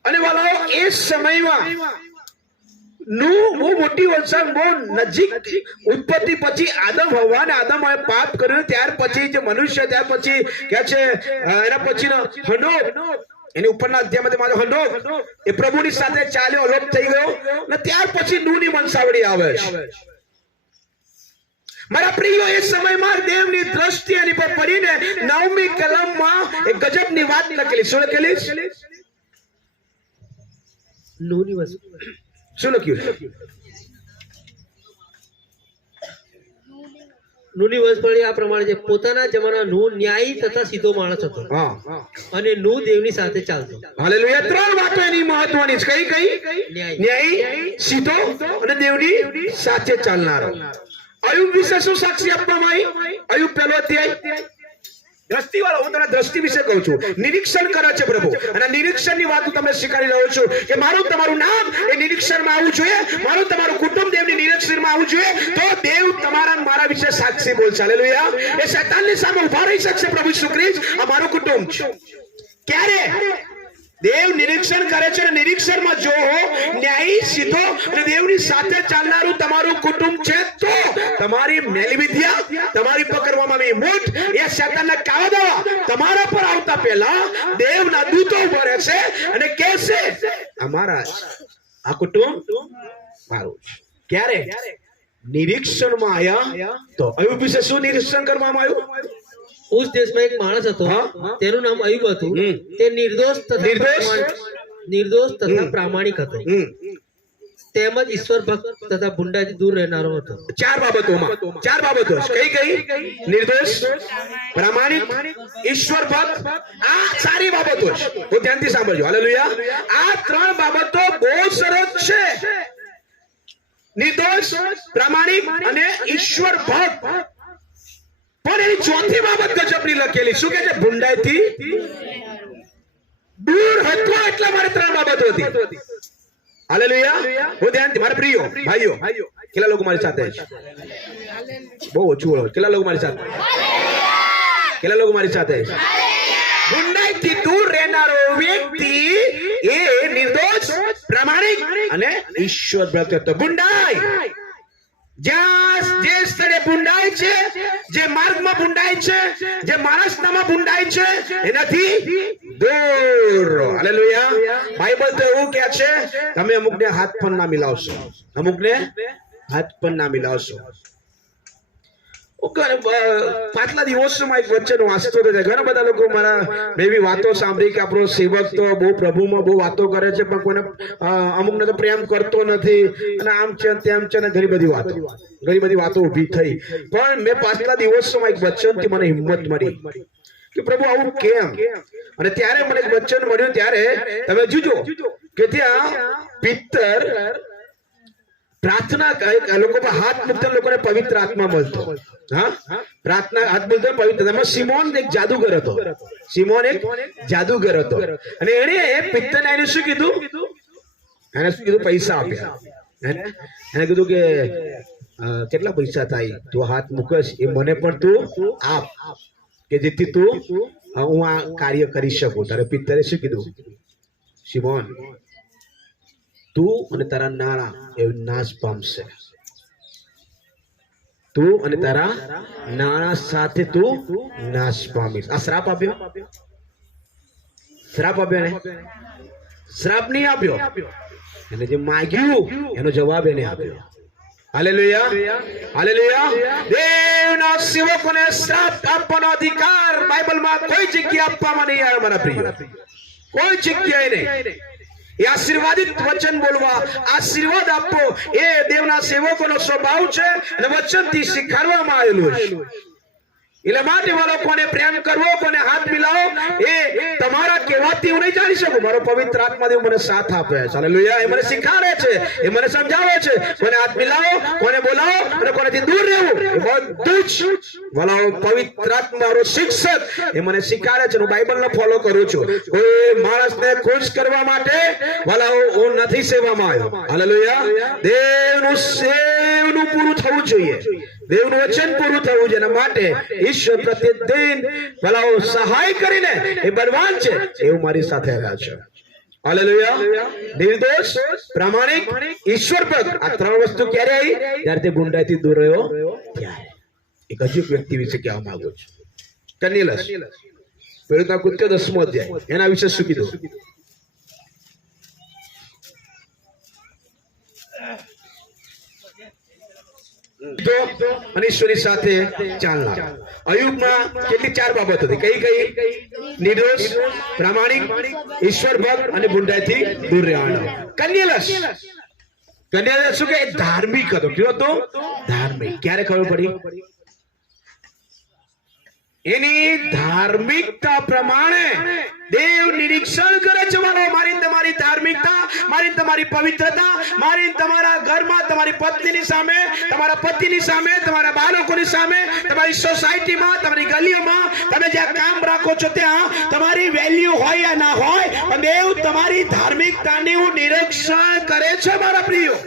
અને વાલાઓ એ સમયમાં નું બહુ મોટી વંશાવળ, બહુ નજીક ઉત્પત્તિ પછી આદમ હવા ને આદમ પાપ કર્યું ત્યાર પછી જે મનુષ્ય, ત્યાર પછી કે છે એના પછીનો હનોક, એની ઉપરના અધ્યાયમાં હનોક એ પ્રભુની સાથે ચાલ્યો, અલોપ થઈ ગયો. અને ત્યાર પછી નૂહની વંશાવળી આવે છે. મારા પ્રિયો, એ સમયમાં દેવની દ્રષ્ટિ એની પર પડીને 9મી કલમમાં એક ગજબની વાત લખેલી. શું લખેલી? નૂહની વંશ શું લખ્યું? નૂહની વંશવાળી આ પ્રમાણે છે. પોતાના જમાના નૂહ ન્યાયી તથા સીધો માણસ હતો અને નૂહ દેવની સાથે ચાલતો. હાલેલુયા. 3 વાતો એની મહત્વની છે. કઈ? ન્યાયી, સીધો અને દેવની સાથે ચાલનારો. અયુબ વિશે શું સાક્ષી આપવામાં આવી? અયુબ 1લો અધ્યાય. દ્રષ્ટિ વાળો, હું તમને દ્રષ્ટિ વિશે કહું છું. નિરીક્ષણ કરે છે પ્રભુ, અને નિરીક્ષણની વાત હું તમને શીખવાડી રહ્યો છું કે મારું તમારું નામ એ નિરીક્ષણમાં આવવું જોઈએ, મારું તમારું કુટુંબ દેવની નિરીક્ષણમાં આવવું જોઈએ, તો દેવ તમારા મારા વિશે સાક્ષી બોલશે. હાલેલુયા. એ શૈતાનની સામે ઉભા રહી શકશે. પ્રભુ ઈસુ ખ્રિસ્ત આ મારું કુટુંબ છે. ક્યારે? દેવ નિરીક્ષણ કરે છે, અને નિરીક્ષણમાં જો ન્યાયી, સીધો અને દેવની સાથે ચાલનારું તમારું કુટુંબ છે, તો તમારી મેલી વિદ્યા, તમારી પકડવામાં આવી મૂઠ, એ શૈતાનના કાવડા તમારા પર આવતા પહેલા દેવના દૂતો ઉભા રહેશે અને કહેશે અમારા આ કુટુંબ મારું. ક્યારે? નિરીક્ષણમાં આયા તો. અયુબ વિશે શું નિરીક્ષણ કરવામાં આવ્યું? ઉસ દેશમાં એક માણસ હતો, તેનું નામ અયુબ હતું. તે નિર્દોષ તથા પ્રામાણિક હતો, તેમજ ઈશ્વર ભક્ત તથા ભૂંડાથી દૂર રહેનારો હતો. 4 બાબતોમાં, 4 બાબતો. કઈ? નિર્દોષ, પ્રામાણિક, ઈશ્વર ભક્ત. આ સારી બાબતો છે. બહુ ધ્યાનથી સાંભળજો. હાલેલુયા. આ 3 બાબતો બહુ સરસ છે. નિર્દોષ, પ્રામાણિક અને ઈશ્વર ભક્ત. પણ એની 4થી બાબત ગજબની લખેલી. શું કે છે? ભૂંડાઈથી દૂર હતો. એટલા મારે 3 બાબતો હતી. હાલેલુયા. હું ધ્યાનથી મારા પ્રિયો ભાઈઓ, કેટલા લોકો મારી સાથે છે? બહુ ઓછું બોલો. કેટલા લોકો મારી સાથે? કેટલા લોકો મારી સાથે? ભૂંડાઈથી દૂર રહેનારો વ્યક્તિ એ નિર્દોષ, પ્રામાણિક અને ઈશ્વર ભક્ત હતો. ભૂંડાઈ જે સ્થળે ભૂંડાઈ છે, જે માર્ગમાં ભૂંડાઈ છે, જે માણસનામાં ભૂંડાઈ છે, એનાથી દૂર. હાલેલુયા. બાઇબલ તો એવું કહે છે, તમે અમુકને હાથ પણ ના મિલાવશો, અમુકને હાથ પણ ના મિલાવશો. પાછલા દિવસોમાં એક વચ્ચે વાંચતો હતો, ઘણા બધા લોકો મારા એવી વાતો સાંભળી કે આપણો સેવક તો બહુ પ્રભુમાં બહુ વાતો કરે છે, પણ કોઈને અમુકને તો પ્રેમ કરતો નથી, અને આમ છે તેમ છે, ને ઘણી બધી વાતો ઊભી થઈ. પણ મેં પાછલા દિવસોમાં એક વચનથી મને હિંમત મળી કે પ્રભુ આવું કેમ? અને ત્યારે મને એક વચન મળ્યું. ત્યારે તમે જોજો કે ત્યાં પિત્તર પ્રાર્થના લોકો પર હાથ મૂકતા લોકોને પવિત્ર આત્મા મળતો. હા, પ્રાર્થના હાથ મૂકતા પવિત્ર. એમાં સિમોન એક જાદુગર હતો. સિમોન એક જાદુગર હતો અને એને પિત્તરને એને શું કીધું? એને શું કીધું? પૈસા આપ્યા. એને કીધું કે કેટલા પૈસા થાય તું હાથ મૂકશ એ મને પણ તું આપ, કે જેથી તું હું આ કાર્ય કરી શકું. તારે પિત્તરે શું કીધું? સિમોન, તું અને તારા નાણાં એ નાશ પામશે. તું અને તારા નાણાં સાથે તું નાશ પામીશ. આ શ્રાપ આપ્યો? શ્રાપ આપ્યો ને? શ્રાપ નહીં આપ્યો. એને જે માંગ્યું એનો જવાબ એને આપ્યો. Hallelujah, hallelujah. દેવના સેવકોને શ્રાપ આપવાનો અધિકાર બાઇબલમાં કોઈ જગ્યાએ આપવામાં નહીં આવે મારા પ્રિય, કોઈ જગ્યાએ નહીં. એ આશીર્વાદિત વચન બોલવા, આશીર્વાદ આપવો એ દેવના સેવકોનો સ્વભાવ છે અને વચનથી શીખવાડવામાં આવેલું છે. એટલે માટે વાળો કોને પ્રેમ કરવો, કોને હાથ મિલાવો એ તમારા કહેવાથી હું નહીં જાણી શકું. મારો પવિત્ર આત્માદેવ મને સાથ આપે છે. હાલેલુયા. એ મને શીખવાડે છે, એ મને સમજાવે છે કોને હાથ મિલાવો, કોને બોલાવો અને કોનેથી દૂર રહેવું. એ બધું જ વાળો પવિત્ર આત્મા મારો શિક્ષક એ મને શીખવાડે છે. હું બાઇબલને ફોલો કરું છું. કોઈ માણસને ખુશ કરવા માટે વાળો હું નથી સેવામાં આવ્યો. હાલેલુયા. દેવનું પૂરું થવું જોઈએ, દેવનું વચન પૂરું થવું છે. એના માટે ઈશ્વર પ્રતિદિન ભલાઓ સહાય કરીને એ બળવાન છે એવું મારી સાથે રહ્યા છે. હાલેલુયા. નિર્દોષ, પ્રામાણિક, ઈશ્વર ભક્ત, આ ત્રણ વસ્તુ ક્યારે આવી? જ્યારે તે ગુંડાઈથી દૂર રહ્યો ત્યારે. એક હજુ વ્યક્તિ વિશે કહેવા માંગુ છું. કન્યલસ પેલું કૃત્ય 10મો અધ્યાય, એના વિશે શું કીધું? ઈશ્વરની સાથે ચાલનાર. અયુબમાં કેટલી 4 બાબત હતી? કઈ કઈ? નિર્દોષ, પ્રામાણિક, ઈશ્વર ભક્ત અને ગુંડાઈથી દૂર રહેવાનો. કન્યલસ શું કે ધાર્મિક હતો. કેવો હતો? ધાર્મિક. ક્યારે ખબર પડી? એની ધાર્મિકતા પ્રમાણે દેવ નિરીક્ષણ કરે છે. મારી તમારી ધાર્મિકતા, મારી તમારી પવિત્રતા, મારી તમારા ઘરમાં તમારી પત્નીની સામે, તમારા પતિની સામે, તમારા બાળકોની સામે, તમારી સોસાયટીમાં, તમારી ગલીઓમાં તમે જ્યાં કામ રાખો છો ત્યાં તમારી વેલ્યુ હોય યા ના હોય, દેવ તમારી ધાર્મિકતાનું નિરીક્ષણ કરે છે. મારા પ્રિયો,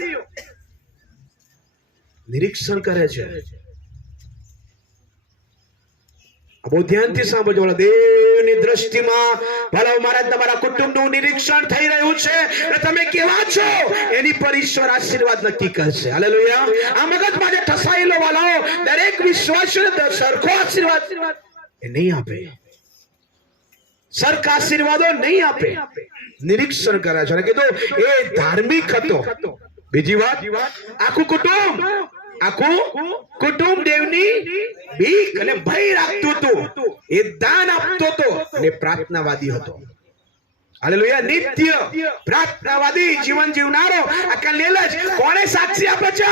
નિરીક્ષણ કરે છે. બહુ ધ્યાનથી સાંભળજો. દેવની દ્રષ્ટિમાં ભલા મારા તમારા કુટુંબનું નિરીક્ષણ થઈ રહ્યું છે અને તમે કેવા છો એની પર ઈશ્વર આશીર્વાદ નક્કી કરશે. હાલેલુયા. આ મગજમાં જે ઠસાયેલો વાલાઓ દરેક વિશ્વાસીને સરખો આશીર્વાદ એ નહીં આપે, સરખા આશીર્વાદો નહીં આપે. નિરીક્ષણ કરે છે અને કીધું એ ધાર્મિક હતો. બીજી વાત, આખું કુટુંબ દેવની બીક અને ભય રાખતું હતું. એ દાન આપતો હતો અને પ્રાર્થનાવાદી હતો. હાલેલુયા. નિત્ય પ્રાર્થનાવાદી જીવન જીવનારો આ કન્યલસ કોને સાક્ષી આપે છે?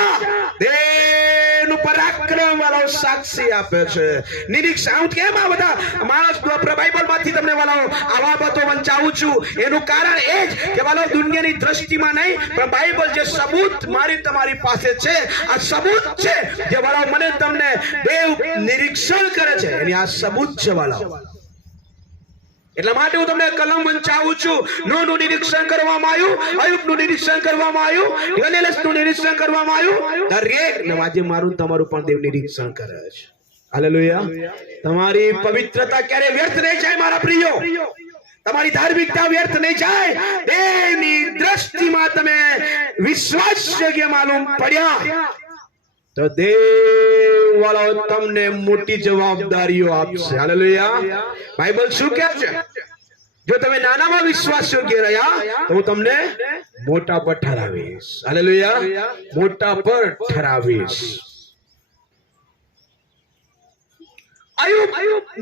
દેવનું પરાક્રમ વાળો સાક્ષી આપે છે. નિરીક્ષણ કેમ આ બધા માણસ બાઇબલમાંથી તમને વાળો આવા બાબતો વંચાવું છું? એનું કારણ એ જ કે વાળો દુનિયાની દ્રષ્ટિમાં નહીં, પણ બાઇબલ જે સબૂત મારી તમારી પાસે છે, આ સબૂત છે જે વાળો મને તમને દેવ નિરીક્ષણ કરે છે એની આ સબૂત છે વાળો. એટલા માટે હું તમને કલમ વંચાવું છું. નૂહનું નિરીક્ષણ કરવામાં આવ્યું, અયુબનું નિરીક્ષણ કરવામાં આવ્યું, કન્યલસનું નિરીક્ષણ કરવામાં આવ્યું. દરેક આજે મારું તમારું પણ દેવ નિરીક્ષણ કરે છે. હાલેલુયા. તમારી પવિત્રતા ક્યારે વ્યર્થ નહીં જાય મારા પ્રિયો. તમારી ધાર્મિકતા વ્યર્થ નહીં જાય. દેવની દ્રષ્ટિમાં તમે વિશ્વાસયોગ્ય માલુમ પડ્યા તો દેવ વાળો તમને મોટી જવાબદારીઓ આપશે. હાલેલુયા. બાઇબલ શું કહે છે? જો તમે નાનામાં વિશ્વાસ યોગ્ય રહ્યા તો હું તમને મોટા પર ઠરાવીશ. હાલેલુયા. મોટા પર ઠરાવીશ. અયુબ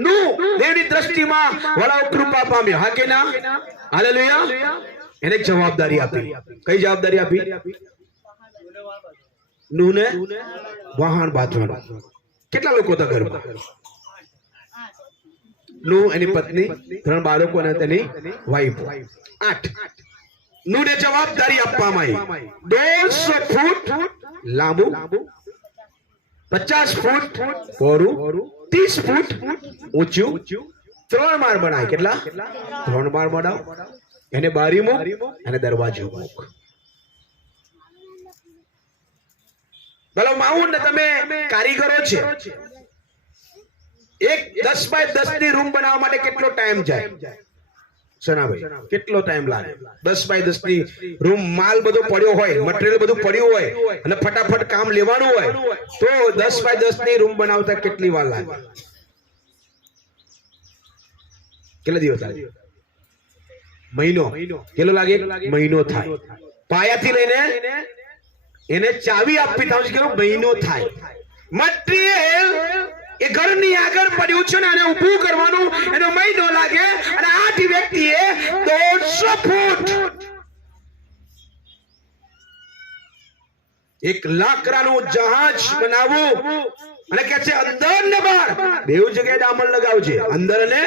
નું દેવની દ્રષ્ટિમાં વાળો કૃપા પામ્યો. હા કે ના? હાલેલુયા. એને જવાબદારી આપી. કઈ જવાબદારી આપી? નૂહને વાહન બાંધવાનું. કેટલા લોકો હતા ઘરમાં? નૂહ, એની પત્ની, 3 બાળકો અને તેની વાઈફ, 8. નું ને જવાબદારી આપવામાં આવી 150 ફૂટ લાંબુ, 50 ફૂટ પહોળું, 30 ફૂટ ઊંચું 3 માળ બનાય. કેટલા? 3 માળ બનાવ. એને બારી મૂક અને દરવાજો મૂક. ભલો માઉન્ટ ને તમે કારીગરો છે, એક 10 બાય 10 ની રૂમ બનાવવા માટે કેટલો ટાઈમ જાય? સનાભાઈ, કેટલો ટાઈમ લાગે? 10 બાય 10 ની રૂમ, માલ બધો પડ્યો હોય, મટીરિયલ બધું પડ્યું હોય અને ફટાફટ કામ લેવાનું હોય તો 10 બાય 10 ની રૂમ બનાવતા કેટલી વાર લાગે? કેટલા દિવસ લાગે? મહિનો. કેટલો લાગે? મહિનો થાય. પાયાથી લઈને એને ચાવી આપવી ત્યાં સુધી મહિનો થાય. મટીરિયલ એ ઘરની આગળ પડ્યું છે ને, એને ઊભું કરવાનું એનો મહિનો લાગે. અને આ વ્યક્તિએ 150 ફૂટ એક લાકડાનું જહાજ બનાવવું અને કે છે અંદર ને બહાર બેઉ જગ્યાએ ડામર લગાવજે. અંદર ને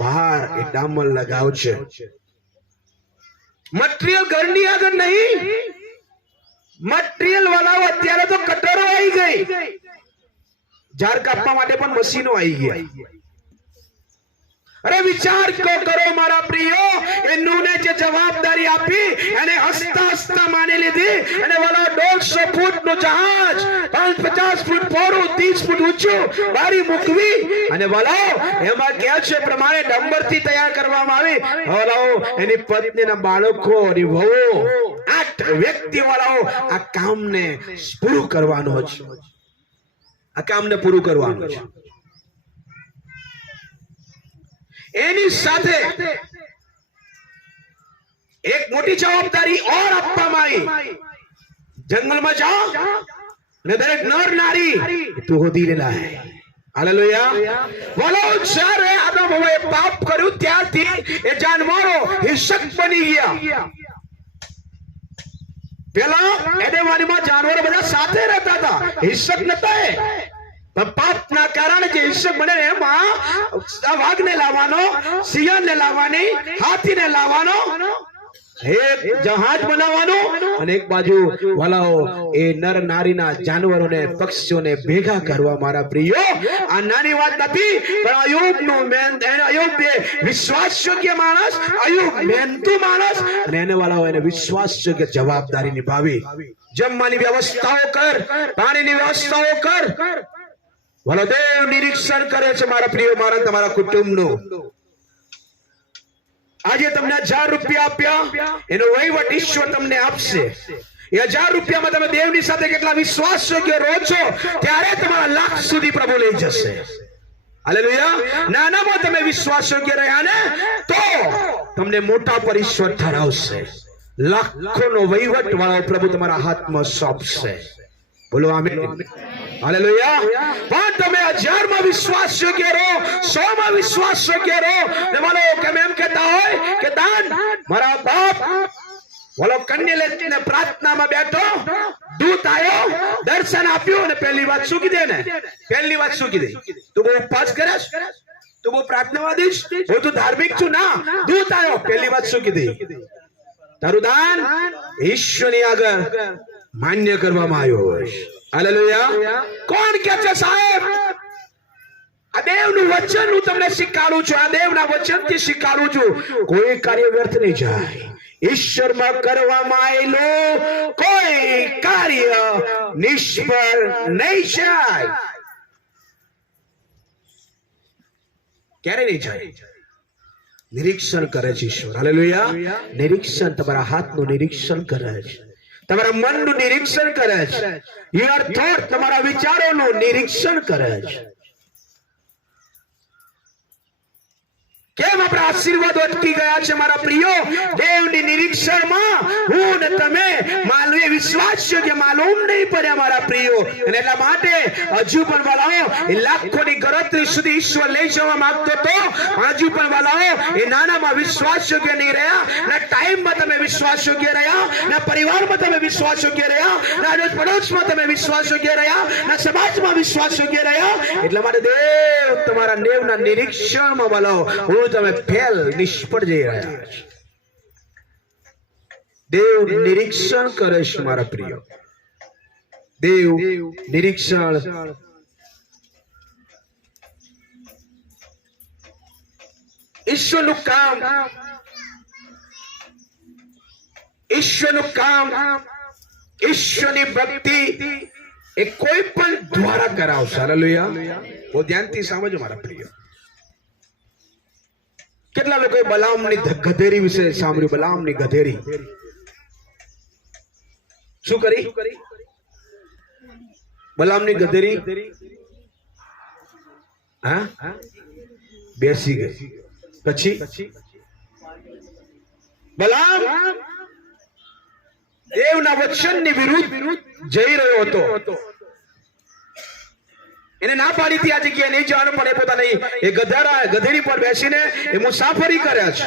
બહાર એ ડામર લગાવશે. મટીરિયલ ઘરની આગળ નહીં, મટીરિયલ વાળાઓ અત્યારે તો કટરો આવી ગઈ, ઝાડ કાપવા માટે પણ મશીનો આવી ગયા. અરે વિચાર કરો મારા પ્રિયો, એનું ને જે જવાબદારી આપી એને હસતા હસતા માની લીધી. અને વાળો 150 ફૂટ નું જહાજ, 50 ફૂટ પહોળું, 30 ફૂટ ઊંચું બારી મૂકવી. અને વાળો એમાં કે છે પ્રમાણે ડંબર થી તૈયાર કરવામાં આવી. વાળો એની પત્નીના બાળકો, એની વહુ, 8 વ્યક્તિ વાળાઓ આ કામને પૂરું કરવાનું છે. આ કામને પૂરું કરવાનું છે. એની સાથે એક મોટી જવાબદારી ઓર આપવામાં આવી. જંગલમાં જાઓ અને દરેક નર નારી તું હોદી લેલા હે. હાલેલુયા. બોલો. જ્યારે આદમ હવાએ પાપ કર્યું ત્યારથી એ જાનવરો હિંસક બની ગયા. પેલા એડેવાનીમાં જાનવરો બધા સાથે રહેતા હતા, હિંસક નતા. પાપ ના કારણે જે હિંસક બને એમાં વાઘ ને લાવવાનો, સિંહ ને લાવવાની, હાથી ને લાવવાનો, એક જહાજ બનાવવાનું અને એક બાજુ વાલાઓ એ નર નારીના જાનવરોને, પક્ષીઓને ભેગા કરવા. મારા પ્રિયો, આ નાની વાત નથી, પણ અયુબ વિશ્વાસયોગ્ય માણસ, અયુબ મહેનતુ માણસ, અને એને વાલાઓ એને વિશ્વાસયોગ્ય જવાબદારી નિભાવી. જમવાની વ્યવસ્થાઓ કર, પાણીની વ્યવસ્થાઓ કર. વાલો દેવ નિરીક્ષણ કરે છે મારા પ્રિય, મારા તમારા કુટુંબનું. આજે તમને 1000 રૂપિયા આપ્યા, એનો વહીવટ ઈશ્વર તમને આપશે. એ 1000 રૂપિયામાં તમે દેવની સાથે કેટલા વિશ્વાસ યોગ્ય રહો છો, ત્યારે તમારા લાખ સુધી પ્રભુ લઈ જશે. હાલેલુયા. નાનામાં તમે વિશ્વાસ યોગ્ય રહ્યા ને તો તમને મોટા પર ઈશ્વર ધરાવશે. લાખોનો વહીવટ વાળો પ્રભુ તમારા હાથમાં સોંપશે. બોલો આમીન. હાલેલુયા. પણ તમે 1000 માં વિશ્વાસ યોગ્ય રહો, 100 માં વિશ્વાસ યોગ્ય રહો. ને બોલો કેમ એમ કહેતા હોય કે દાન મારા બાપ બોલો કન્યા લઈને પ્રાર્થનામાં બેઠો, દૂત આવ્યો, દર્શન આપ્યું અને પહેલી વાત શું કીધી ને? પહેલી વાત શું કીધી? તું બહુ ઉપવાસ કરેશ, તું બહુ પ્રાર્થનાવાદી છે, હું તું ધાર્મિક છું ના. દૂત આવ્યો, પહેલી વાત શું કીધી? તારું દાન ઈશ્વરની આગળ માન્ય કરવામાં આવ્યો હોય. હાલેલુયા. કોણ કે છે સાહેબ આ દેવનું વચન હું તમને શીખવાડું છું, આ દેવના વચનથી શીખવાડું છું, કોઈ કાર્ય વ્યર્થ નહીં જાય. ઈશ્વરમાં કરવામાં આવેલું કોઈ કાર્ય નિષ્ફળ નહીં જાય. ક્યારે નહીં જાય? નિરીક્ષણ કરે છે ઈશ્વર. હાલેલુયા. નિરીક્ષણ તમારા હાથનું નિરીક્ષણ કરે છે, તમારા મનનું નિરીક્ષણ કરે છે, યોર થોટ તમારા વિચારોનું નિરીક્ષણ કરે છે. કેમ આપણા આશીર્વાદ અટકી ગયા છે મારા પ્રિયો? દેવની નિરીક્ષણમાં હું ને તમે માલવી વિશ્વાસ છે કે માલુમ નહીં પડ્યા મારા પ્રિયો. અને એટલા માટે હજુ પણ વાલાઓ એ લાખોની ગણતરી સુધી ઈશ્વર લઈ જવા માંગતો તો હજુ પણ વાલાઓ એ નાનામાં વિશ્વાસ યોગ્ય નહીં રહ્યા, ના ટાઈમમાં તમે વિશ્વાસ યોગ્ય રહ્યા, ના પરિવારમાં તમે વિશ્વાસ યોગ્ય રહ્યા, ના પડોશમાં તમે વિશ્વાસ યોગ્ય રહ્યા, ના સમાજમાં વિશ્વાસ યોગ્ય રહ્યા. એટલા માટે દેવ તમારા દેવના નિરીક્ષણમાં વાલાઓ તમે ફેલ નિષ્ફળ જઈ રહ્યા છો. દેવ નિરીક્ષણ કરે છે મારા પ્રિય. દેવ નિરીક્ષણ ઈશ્વરનું કામ, ઈશ્વરનું કામ, ઈશ્વરની ભક્તિ એ કોઈ પણ દ્વારા કરાવશે. હાલેલુયા. બહુ ધ્યાનથી સમજો મારા પ્રિય. કેટલા લોકોએ બલામની ગધેરી વિશે સાંભળ્યું? બલામની ગધેરી શું કરી? બલામની ગધેરી હા બેસી ગઈ. પછી બલામ દેવના વચનની વિરુદ્ધ જઈ રહ્યો હતો. એને ના પાડી હતી આ જગ્યાએ નહીં જવાનું, પણ એ પોતાની એ ગધેડી પર બેસીને એ મુસાફરી કરે છે.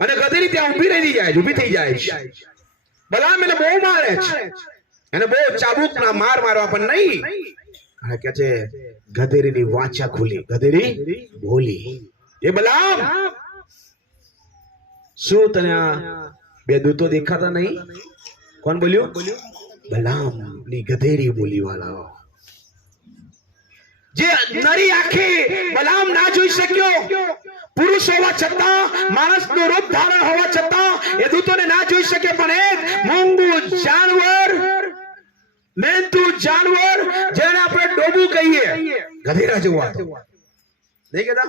અને ગધેડી ત્યાં ઊભી થઈ જાય છે. બલામ એને બહુ મારે છે, એને બહુ ચાબુકના માર મારવા પણ નહીં. અને કે છે ગધેડીની વાચા ખુલી, ગધેડી બોલી. એ બલામ, શું તને આ બે દૂતો દેખાતા નહીં? કોણ બોલ્યું? બલામ ની ગધેડી બોલી વાળા. જે નરી આંખે બલામ ના જોઈ શક્યો, પુરુષ હોવા છતાં, માણસનું રૂપ ધારણ હોવા છતાં એ દૂતોને ના જોઈ શકે, પણ એક મૂંગું જાનવર, મહેનતું જાનવર, જેને આપણે ડોબું કહીએ, ગધેડા જેવો હતો. નહીં કહેતા?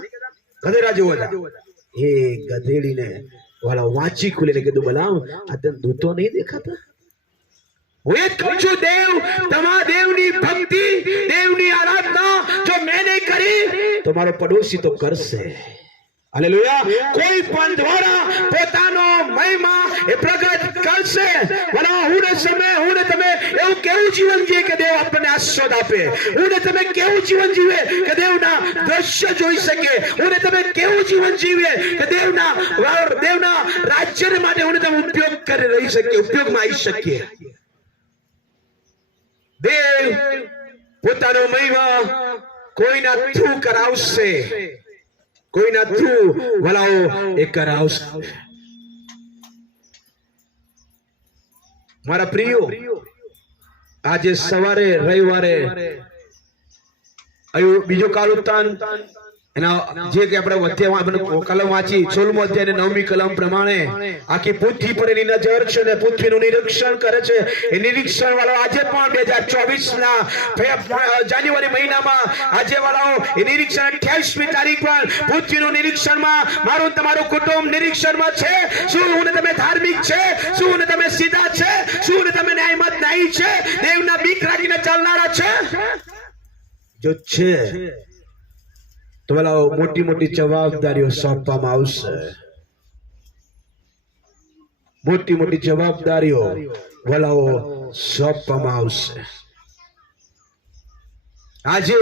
ગધેડા જેવો હતા. એ ગધેડીને વાળા વાંચી ખુલીને કીધું, બલામ આ તને દૂતો નહીં દેખાતા? હું એ કહું છું, દેવ, તમારા દેવની ભક્તિ, દેવની આરાધના જો મેં નહીં કરી તો મારો પડોશી તો કરશે. હાલેલુયા. કોઈ પણ દ્વારા પોતાનો મહિમા એ પ્રગટ કરશે. ભલા હું ને તમે એવું કેવું જીવન જીવે કે દેવ આપણને આશીર્વાદ આપે. હું ને તમે કેવું જીવન જીવે કે દેવના દ્રશ્ય જોઈ શકે. હું ને તમે કેવું જીવન જીવે કે દેવના રાજ્ય માટે હું ને તમે ઉપયોગ કરી રહી શકીએ, ઉપયોગમાં આવી શકીએ. દેવ પોતાનો મહિમા કોઈના થ્રુ કરાવશે, કોઈના થ્રુ વલાઓ એ કરાવશે. મારા પ્રિયો, આજે સવારે રવિવારે બીજો કાળ ઉત્તાન એના જે કે આપણે કલમ વાંચી 16મો અધ્યાય 9મી કલમ પ્રમાણે આખી પૃથ્વી પર એની નજર છે ને પૃથ્વીનું નિરીક્ષણ કરે છે. એ નિરીક્ષણ વાળો આજે પણ 2024 જાન્યુઆરી મહિનામાં આજે વાળાઓ એ નિરીક્ષણ 28મી તારીખ પર પૃથ્વીનું નિરીક્ષણમાં મારું તમારું કુટુંબ નિરીક્ષણમાં છે. શું હું ને તમે ધાર્મિક છે? શું હું ને તમે સીધા છે? શું હું ને તમે ન્યાયમત નહીં છે? દેવના બીક રાખીને ચાલનારા છે? જો છે તો વલાઓ મોટી મોટી જવાબદારીઓ સોંપવામાં આવશે. મોટી મોટી જવાબદારીઓ વલાઓ સોંપવામાં આવશે. આજે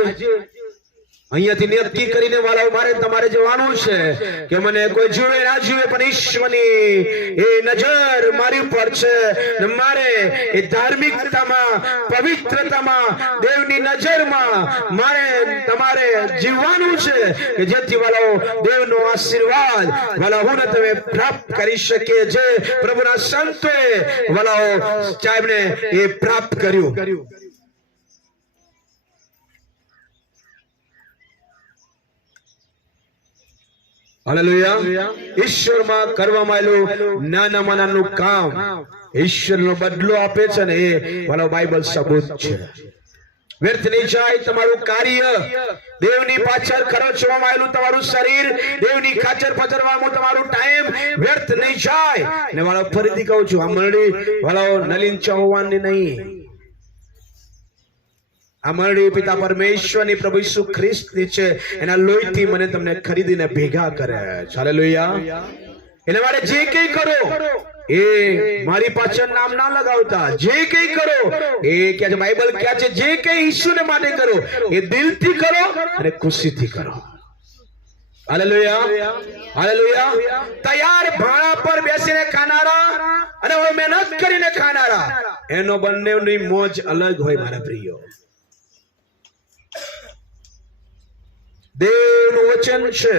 અહીંયાથી નક્કી કરીને વાલાઓ મારે તમારે જવાનું છે કે મને કોઈ જુએ ના જુએ, પણ ઈશ્વરની એ નજર મારી ઉપર છે ને મારે એ ધાર્મિકતામાં, પવિત્રતામાં, દેવની નજરમાં મારે તમારે જીવવાનું છે કે જેથી વાલાઓ દેવનો આશીર્વાદ વાલા હું ને તમે પ્રાપ્ત કરી શકીએ. જે પ્રભુના સંતોએ વાલાઓ સાહેબને એ પ્રાપ્ત કર્યું. હાલેલુયા. ઈશ્વરમાં કરવામાં આવેલું નાનામાં નાનું કામ ઈશ્વરનો બદલો આપે છે ને એ વાલો બાઇબલ સબૂત છે. વ્યર્થ નહીં જાય તમારું કાર્ય, દેવની પાછળ ખર્ચવામાં આવેલું તમારું શરીર, દેવની ખાતર પધરવામાં તમારું ટાઈમ વ્યર્થ નહીં જાય. ને વાળો ફરીથી કહું છું, આ મંડળી વાળો નલિન ચૌહાણની નહીં, આ મંડળી પિતા પરમેશ્વરની પ્રભુ ઈસુ ખ્રિસ્તની છે. એના લોહીથી મને તમને ખરીદીને ભેગા કરે. હાલેલુયા. એટલે મારે જે કંઈ કરો એ મારી પાછળ નામ ના લગાવતા. જે કંઈ કરો એ કે બાઇબલ ક્યાં છે, જે કંઈ ઈસુને માટે કરો એ દિલથી કરો અને ખુશીથી કરો. હાલેલુયા. હાલેલુયા. તૈયાર ભાણા પર બેસીને ખાનારા અને મહેનત કરીને ખાનારા, એનો બંનેની મોજ અલગ હોય મારા પ્રિયો. દેવનું વચન છે,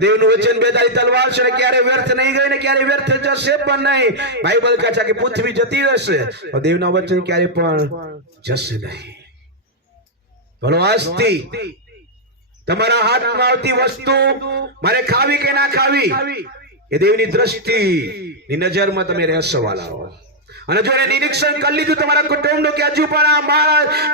દેવનું વચન બેદારી તલવાર છે ને ક્યારે વ્યર્થ નહીં ગઈ ને ક્યારે વ્યર્થ જશે પણ નહીં. બાઇબલ કહે છે કે પૃથ્વી જતી રહેશે પણ દેવના વચન ક્યારે પણ જશે નહીં. બોલો આજથી તમારા હાથમાં આવતી વસ્તુ મારે ખાવી કે ના ખાવી એ દેવની દ્રષ્ટિની નજરમાં તમે રહેશો વાલાઓ. અને જો એને નિરીક્ષણ કરી લીધું તમારા કુટુંબનું કે હજુ પણ આ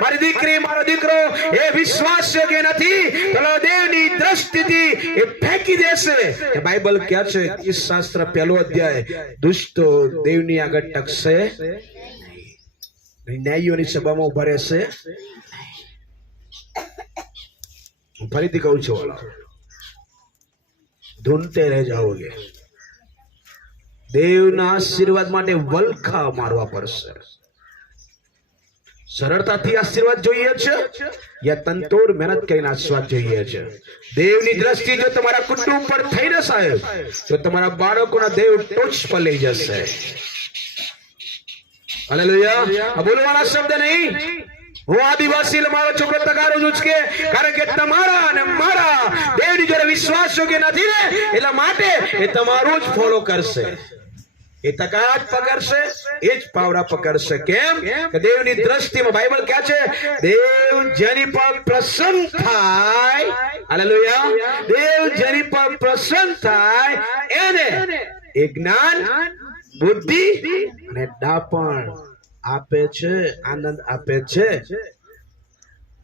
મારી દીકરી મારો દીકરો એ વિશ્વાસ યોગ્ય નથી, તો દેવની દ્રષ્ટિથી એ ફેંકી દેશે. એ બાઇબલ કહે છે કે શાસ્ત્ર પહેલો અધ્યાય દુષ્ટો દેવની આગળ ટકશે નહીં, ન્યાયીઓની સભામાં ઉભા રહેશે. હું ફરીથી કહું છું વાલા, ઢૂંઢતે રહ જાઓગે. દેવના આશીર્વાદ માટે વલખા મારવા પડશે. સરળતાથી આશીર્વાદ જોઈએ છે યા તંતોડ મહેનત કરીને આશીર્વાદ જોઈએ છે? દેવની દ્રષ્ટિ જો તમારા કુટુંબ પર થઈ ને સાહેબ, તો તમારા બાળકોના દેવ ટોચ પર લઈ જશે. હાલેલુયા. બોલવાના શબ્દ નહીં. હું આદિવાસી મારો છોકરો તગારો ઉચકે, કારણ કે તમારા અને મારા દેવની જોડે વિશ્વાસ યોગ્ય નથી ને, એટલા માટે એ તમારું જ ફોલો કરશે. એ તગારા જ પકડશે, એ જ પાવડા પકડશે. કેમ કે દેવની દ્રષ્ટિમાં બાઇબલ કહે છે દેવ જેની પર પ્રસન્ન થાય, હાલેલુયા, દેવ જેની પર પ્રસન્ન થાય એને એ જ્ઞાન, બુદ્ધિ અને ડાપણ આપે છે, આનંદ આપે છે.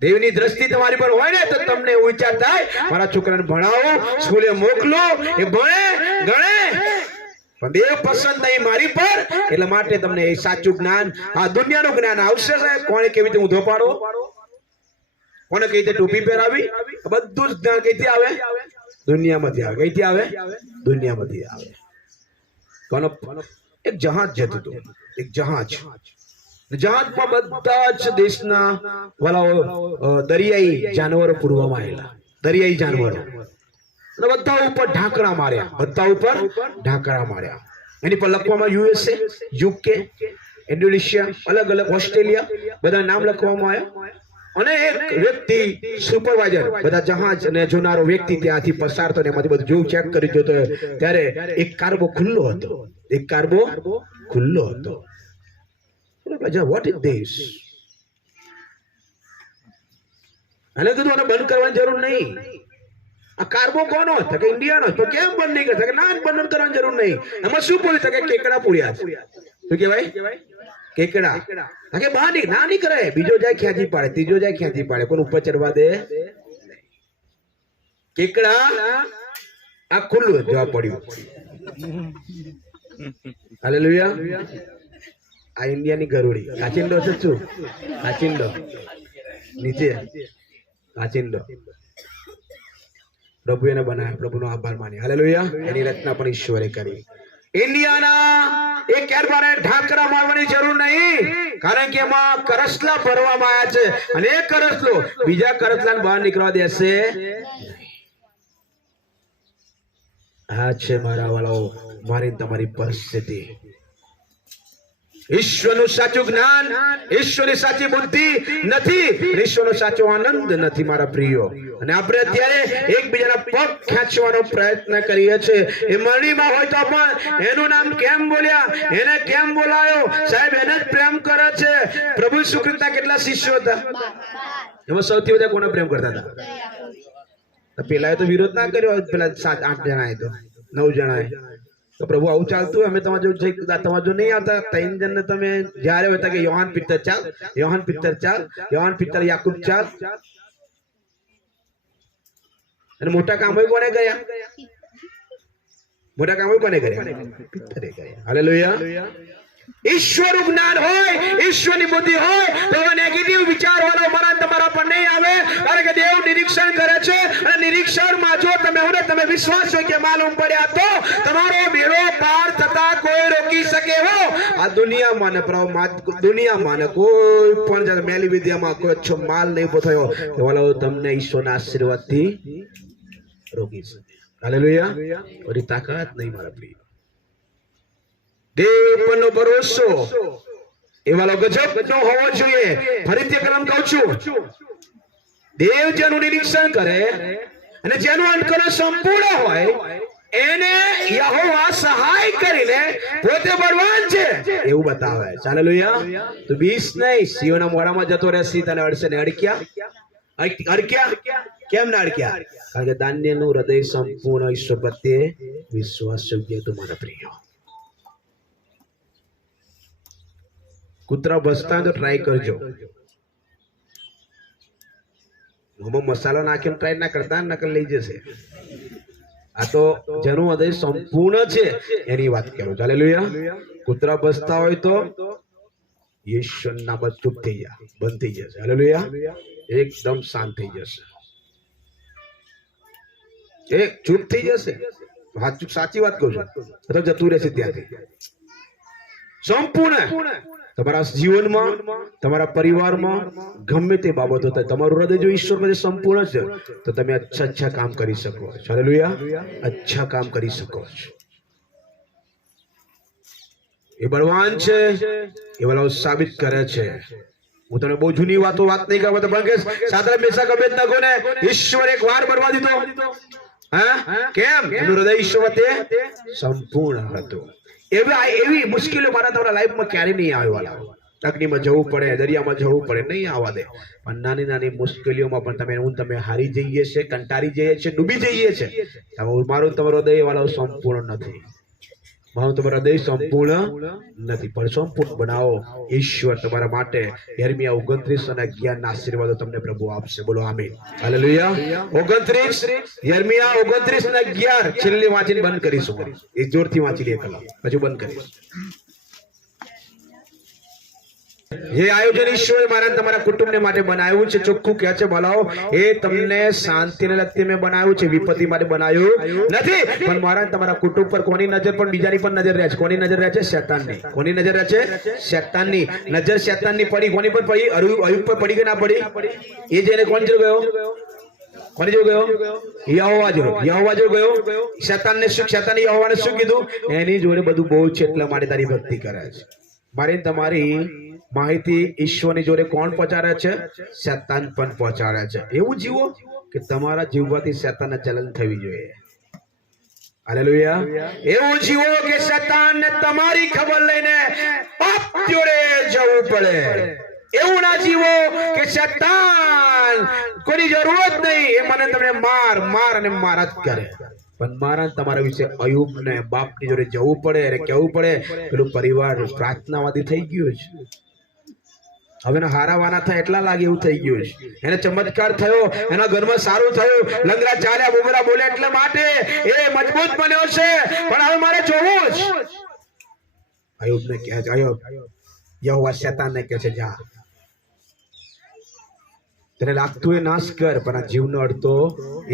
દેવની દ્રષ્ટિ તમારી પર હોય ને તો તમને એવું વિચાર થાય મારા છોકરાને ભણાવો, સ્કૂલે મોકલો, એ ભણે ગણે, પણ દેવ પસંદ નહીં મારી પર, એટલા માટે તમને એ સાચું જ્ઞાન, આ દુનિયાનું જ્ઞાન આવશે. સાહેબ કોને કેવી રીતે ઊંધો પાડવો, કોને કઈ રીતે ટોપી પહેરાવી, બધું જ જ્ઞાન કઈથી આવે? દુનિયામાંથી આવે. કઈથી આવે? દુનિયામાંથી આવે. કોનો? એક જહાજ જતું હતું, એક જહાજમાં બધા જ દેશના વાળાઓ દરિયાઈ જાનવરો પૂરવામાં આવેલા, દરિયાઈ જાનવરો, બધા ઉપર ઢાંકણા માર્યા, બધા ઉપર ઢાંકણા માર્યા. એની પર લખવામાં USA, UK, ઇન્ડોનેશિયા, અલગ અલગ ઓસ્ટ્રેલિયા, બધા નામ લખવામાં આવ્યા. અને એક વ્યક્તિ સુપરવાઇઝર, બધા જહાજ અને જોનારો વ્યક્તિ ત્યાંથી પસાર થયો, એમાંથી બધું જોયું, ચેક કરી જોતો, ત્યારે એક કાર્ગો ખુલ્લો હતો, એક કાર્ગો ખુલ્લો હતો. What is this? અને કીધું આને બંધ કરવાની જરૂર નહીં. આ કાર્ગો કોનો? તો કે ઇન્ડિયાનો. તો કેમ બંધ નહીં કરતા? કે ના, બંધ કરવાની જરૂર નહીં. એમાં શું પૂર્યું? કે કેકડા પૂર્યા. શું કહેવાય? કેકડા. કે બહાર નહીં, ના નહીં કરે. બીજો જાય ખેંચી પાડે, ત્રીજો જાય ખેંચી પાડે, પણ ઉપર ચડવા દે. કેકડા આ ખુલ્લું જવા પડ્યું. હાલેલુયા. આ ઇન્ડિયાની ગરુડી, કાચિંડો છે. શું કાચિંડો? નીચે કાચિંડો. પ્રભુ એને બનાવ્યા, પ્રભુનો આભાર માની. હાલેલુયા. એની રચના પણ ઈશ્વરે કરી. ઇન્ડિયાના એક કેરબાને ઢાંકરા મારવાની જરૂર નહીં, કારણ કે એમાં કરસલા ભરવામાં આવ્યા છે, અને એક કરસલો બીજા કરસલાને બહાર નીકળવા દેશે. આ છે મારા વાળાઓ મારી તમારી પરિસ્થિતિ. ઈશ્વરનું સાચું જ્ઞાન, ઈશ્વરની સાચી બુદ્ધિ નથી, ઈશ્વરનો સાચો આનંદ નથી મારા પ્રિયો. અને આપણે અત્યારે એકબીજાના પગ ખેંચવાનો પ્રયત્ન કરીએ છીએ. એ મરણીમાં હોય તો પણ એનું નામ કેમ બોલ્યા, એને કેમ બોલાયો, સાહેબ એને જ પ્રેમ કરે છે. પ્રભુ ઈસુ ખ્રિસ્તના કેટલા શિષ્યો હતા? એમાં સૌથી વધારે કોને પ્રેમ કરતા હતા? પેલા તો વિરોધ ના કર્યો, પેલા 7-8 જણાએ, તો 9 જણાએ. તો પ્રભુ આવું ચાલતું હોય, અમે તમારે જો નહીં આવતા 3 જણને તમે જયારે હોય કે યોહાન પિત્તર ચાલ, યોહાન પિત્તર ચાલ, યોહાન પિત્તર યાકૂબ ચાલ. અને મોટા કામો કોને કર્યા? મોટા કામો કોને કર્યા? પિત્તરે કર્યા. હાલેલુયા. ઈશ્વરનું જ્ઞાન હોય, ઈશ્વરની બુદ્ધિ હોય તો નેગેટિવ વિચાર વાળો મારા તમારા પર નહીં આવે, કારણ કે દેવ નિરીક્ષણ કરે છે. અને નિરીક્ષણમાં જો તમે વિશ્વાસ હોય કે માલુમ પડ્યા તો તમારો બેડો પાર થતા કોઈ રોકી શકે હો. આ દુનિયામાં ને દુનિયામાં ને કોઈ પણ મેલી વિદ્યામાં કોઈ અચ્છો માલ નહીં ઉભો થયો વાળો તમને ઈશ્વરના આશીર્વાદથી રોકી શકે. હાલેલુયા. ઓરી તાકાત નહીં મારા પ્રિય. દેવ પરનો ભરોસો એ વાળો ગજબ નો હોવો જોઈએ. ફરીથી કલમ કહું છું, દેવ જેનું નિરીક્ષણ કરે અને જેનું અંતકરણ સંપૂર્ણ હોય એને યહોવા સહાય કરીને પોતે બળવાન છે એવું બતાવે. હાલેલુયા. તો 20 નહીં, સિંહોના મોઢામાં જતો રહેશે, તને અડશે ને. અડક્યા કેમ ના અડક્યા? કારણ કે દાનિયેલનું હૃદય સંપૂર્ણ ઈશ્વર પ્રત્યે વિશ્વાસ યોગ્ય હતું. મારા પ્રિય, કૂતરા ભસતા તો ટ્રાય કરજો. મોમાં મસાલો નાખીને ટ્રાય ના કરતા, નકલ લઈ જશે. આ તો જેનું હૃદય સંપૂર્ણ છે એની વાત કરું. હાલેલુયા. કૂતરા ભસતા હોય તો ઈશ્વર નામ ચૂપ થઈ જા, બંધ થઈ જશે. હાલેલુયા. એકદમ શાંત થઈ જશે, એક ચૂપ થઈ જશે. સાચી વાત કહું છું. તો જતું રહેશે ત્યાંથી. સંપૂર્ણ તમારા જીવનમાં, તમારા પરિવારમાં ગમે તે બાબતો થાય, તમારું હૃદય જો ઈશ્વર પ્રત્યે સંપૂર્ણ છે તો તમે અચ્છા કામ કરી શકો છો. હાલેલુયા. અચ્છા કામ કરી શકો છો. એ બળવાન છે એ વાળો સાબિત કરે છે. હું તને બહુ જૂની વાત નહીં કરવા તો પણ કે સાદરા મેષાક અબેદનગોને ઈશ્વર એક વાર બરવા દીધો. હા, કેમ? એનું હૃદય ઈશ્વર પ્રત્યે સંપૂર્ણ હતું. એવી મુશ્કેલીઓ મારા તમારા લાઈફમાં ક્યારે નહીં આવ્યા. અગ્નિમાં જવું પડે, દરિયામાં જવું પડે, નહીં આવવા દે. પણ નાની નાની મુશ્કેલીઓમાં પણ તમે હારી જઈએ છે, કંટાળી જઈએ છે, ડૂબી જઈએ છે. મારું તમારો હૃદય વાળો સંપૂર્ણ નથી. મારું તમારું હૃદય સંપૂર્ણ નથી, પણ સંપૂર્ણ બનાવો. ઈશ્વર તમારા માટે યર્મિયા 29:11 ના આશીર્વાદો તમને પ્રભુ આપશે. બોલો આમીન. હાલેલુયા. 29 યર્મિયા 29:11 છેલ્લી વાંચીને બંધ કરીશું. એક જોરથી વાંચી લે કલાક પછી બંધ કરીશું. ये आयोजन ईश्वर मारा તમારા કુટુંબને માટે બનાવ્યું છે. ચોખ્ખું કહે છે બોલાવો, એ તમને શાંતિને લગતી મેં બનાવ્યું છે, વિપત્તિ માટે બનાવ્યું નથી. પણ મારા તમારા કુટુંબ પર કોની નજર? પણ બીજાની પણ નજર રહે છે. કોની નજર રહે છે? શેતાનની. કોની નજર રહે છે? શેતાનની નજર. શેતાનની પડી. કોની પર પડી? અયુબ પર પડી કે ના પડી? એ જેને કોણ જો ગયો? કોની જો ગયો? યહોવા જો ગયો. શેતાનને શું? શેતાને યહોવાને શું કીધું? એની જોડે બધું બહુ છે એટલા માટે તારી ભક્તિ કરે છે. મારી તમારી માહિતી ઈશ્વરની જોડે કોણ પહોંચાડે છે? શેતાન પણ પહોંચાડે છે. એવું જીવો કે તમારા જીવવાથી શેતાનને ચલન થવી જોઈએ. હાલેલુયા. એવું જીવો કે શેતાનને તમારી ખબર લઈને પાપ જોડે જવું પડે. એવું ના જીવો કે શેતાન કોની જરૂરત નહીં, એ મને તમને માર અને મારા જ કરે. પણ મારા તમારા વિશે અયુબને બાપની જોડે જવું પડે અને કહેવું પડે પેલું પરિવાર પ્રાર્થનાવાદી થઈ ગયું છે. હવે હારા વાના થાય એટલા લાગે એવું થઈ ગયું છે. એને ચમત્કાર થયો, એના ઘરમાં સારું થયું, લંગડા ચાલ્યા, બોબરા બોલે એટલે માટે એ મજબૂત બન્યો છે. પણ હવે મારે જોવું જ. અયુબને કહે છે, અયુબ, યહોવા શેતાનને કહે છે જા. તને લાગતું એ નાશ કર, પણ આ જીવનો અડધો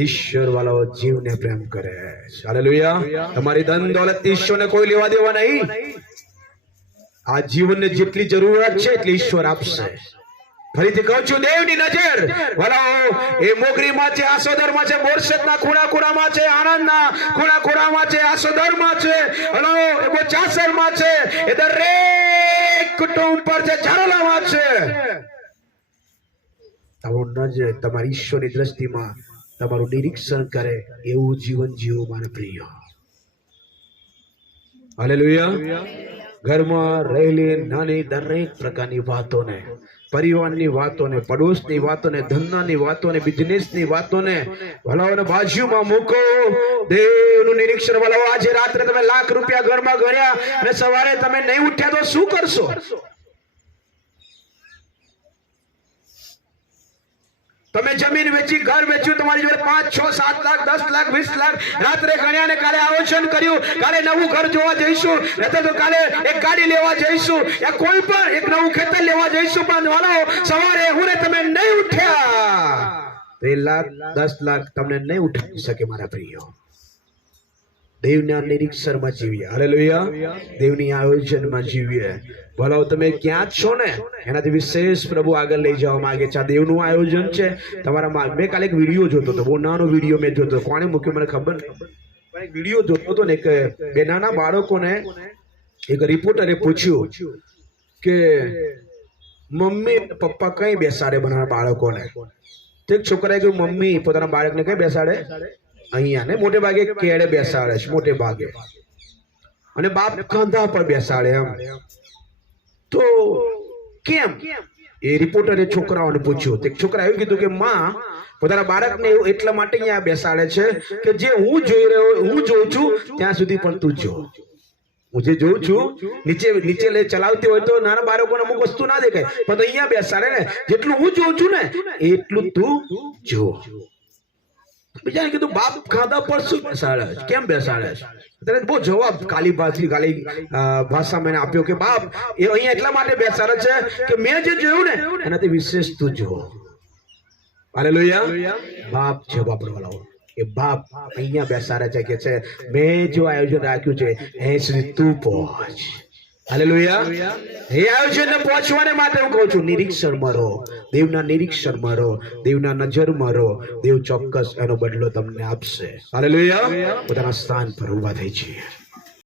ઈશ્વર વાળો જીવને પ્રેમ કરે. હાલેલુયા. તમારી ધન દોલત ઈશ્વરને કોઈ લેવા દેવા નહીં. આ જીવનને જેટલી જરૂરત છે એટલી ઈશ્વર આપશે. ફરીથી કહું છું, દેવની નજર વલાઓ એ મોગરીમાં છે, આસોદરમાં છે, મોરશેદના ખૂણામાં છે, આણંદના ખૂણામાં છે, આસોદરમાં છે, વલાઓ એ બોચાસરમાં છે, એ દરેક કુટુંબ પર છે, ઝારોલામાં છે. તમારું નજર તમારી ઈશ્વરની દ્રષ્ટિમાં તમારું નિરીક્ષણ કરે એવું જીવન જીવો મારા પ્રિય. હાલેલુયા. ઘરમાં રહેલી નાની દરેક પ્રકારની વાતોને, પરિવારની વાતોને, પડોશની વાતોને, ધંધાની વાતોને, બિઝનેસની વાતોને ભલાઓને બાજુમાં મૂકો. દેવનું નિરીક્ષણ ભલાઓ. આજે રાત્રે તમે લાખ રૂપિયા ઘરમાં ગણ્યા અને સવારે તમે નહીં ઉઠ્યા તો શું કરશો? તમે જમીન વેચી, ઘર વેચ્યું, તમારી જોડે 5, 6, 7 લાખ, 10 લાખ, 20 લાખ રાત્રે ગણ્યા ને કાલે આયોજન કર્યું, કાલે નવું ઘર જોવા જઈશું, નહીં તો કાલે એક ગાડી લેવા જઈશું, યા કોઈ પણ એક નવું ખેતર લેવા જઈશું. પણ વાળો સવારે હું તમે નહીં ઉઠ્યા 2 લાખ 10 લાખ તમને નહીં ઉઠાવી શકે મારા પ્રિય. દેવના નિરીક્ષણમાં જીવીએ. હાલેલુયા. દેવની આયોજનમાં જીવીએ. ભલાઓ તમે ક્યાં જ છો ને એનાથી વિશેષ પ્રભુ આગળ લઈ જવા માંગે છે. આ દેવનું આયોજન છે તમારા. મેં કાલે એક વિડીયો જોતો હતો, બહુ નાનો વિડીયો મેં જોતો. કોણે મૂક્યો મને ખબર નહીં, પણ એક વિડીયો જોતો હતો ને, કે બે નાના બાળકોને એક રિપોર્ટરે પૂછ્યું કે મમ્મી પપ્પા કઈ બેસાડે બનાવવા બાળકોને? તો એક છોકરાએ કહ્યું મમ્મી પોતાના બાળકને કઈ બેસાડે અહીંયા ને મોટે ભાગે કેળે બેસાડે છે મોટે ભાગે અને બાપ કાંધા પર બેસાડે એમ તો કેમ એ રિપોર્ટરે છોકરાઓને પૂછ્યું તો એક છોકરા એવું કીધું કે માં પોતાના બાળકને એટલા માટે અહીંયા બેસાડે છે કે જે હું જોઉં છું ત્યાં સુધી પણ તું જો હું જે જોઉં છું નીચે લઈ ચલાવતી હોય તો નાના બાળકોને અમુક વસ્તુ ના દેખાય પણ તો અહીંયા બેસાડે ને જેટલું હું જોઉં છું ને એટલું તું જો બીજાને કીધું બાપ ખાધા પર શું બેસાડે છે કેમ બેસાડે છે ત્યારે બહુ જવાબ કાલી ભાષામાં એને આપ્યો કે બાપ એ અહીંયા એટલા માટે બેસાડે છે કે મેં જે જોયું ને એનાથી વિશેષ તું જો હાલેલુયા બાપ જવાબ બોલાવો કે બાપ અહીંયા બેસાડે છે કે છે મેં જો આયોજન રાખ્યું છે એ સુધી તું પહોંચ હાલેલુયા એ આયોજનને પહોંચવાને માટે હું કહું છું નિરીક્ષણમાં રહો દેવના નિરીક્ષણમાં રહો દેવના નજરમાં રહો દેવ ચોક્કસ એનો બદલો તમને આપશે હાલેલુયા પોતાના સ્થાન પર ઊભા થઈ છે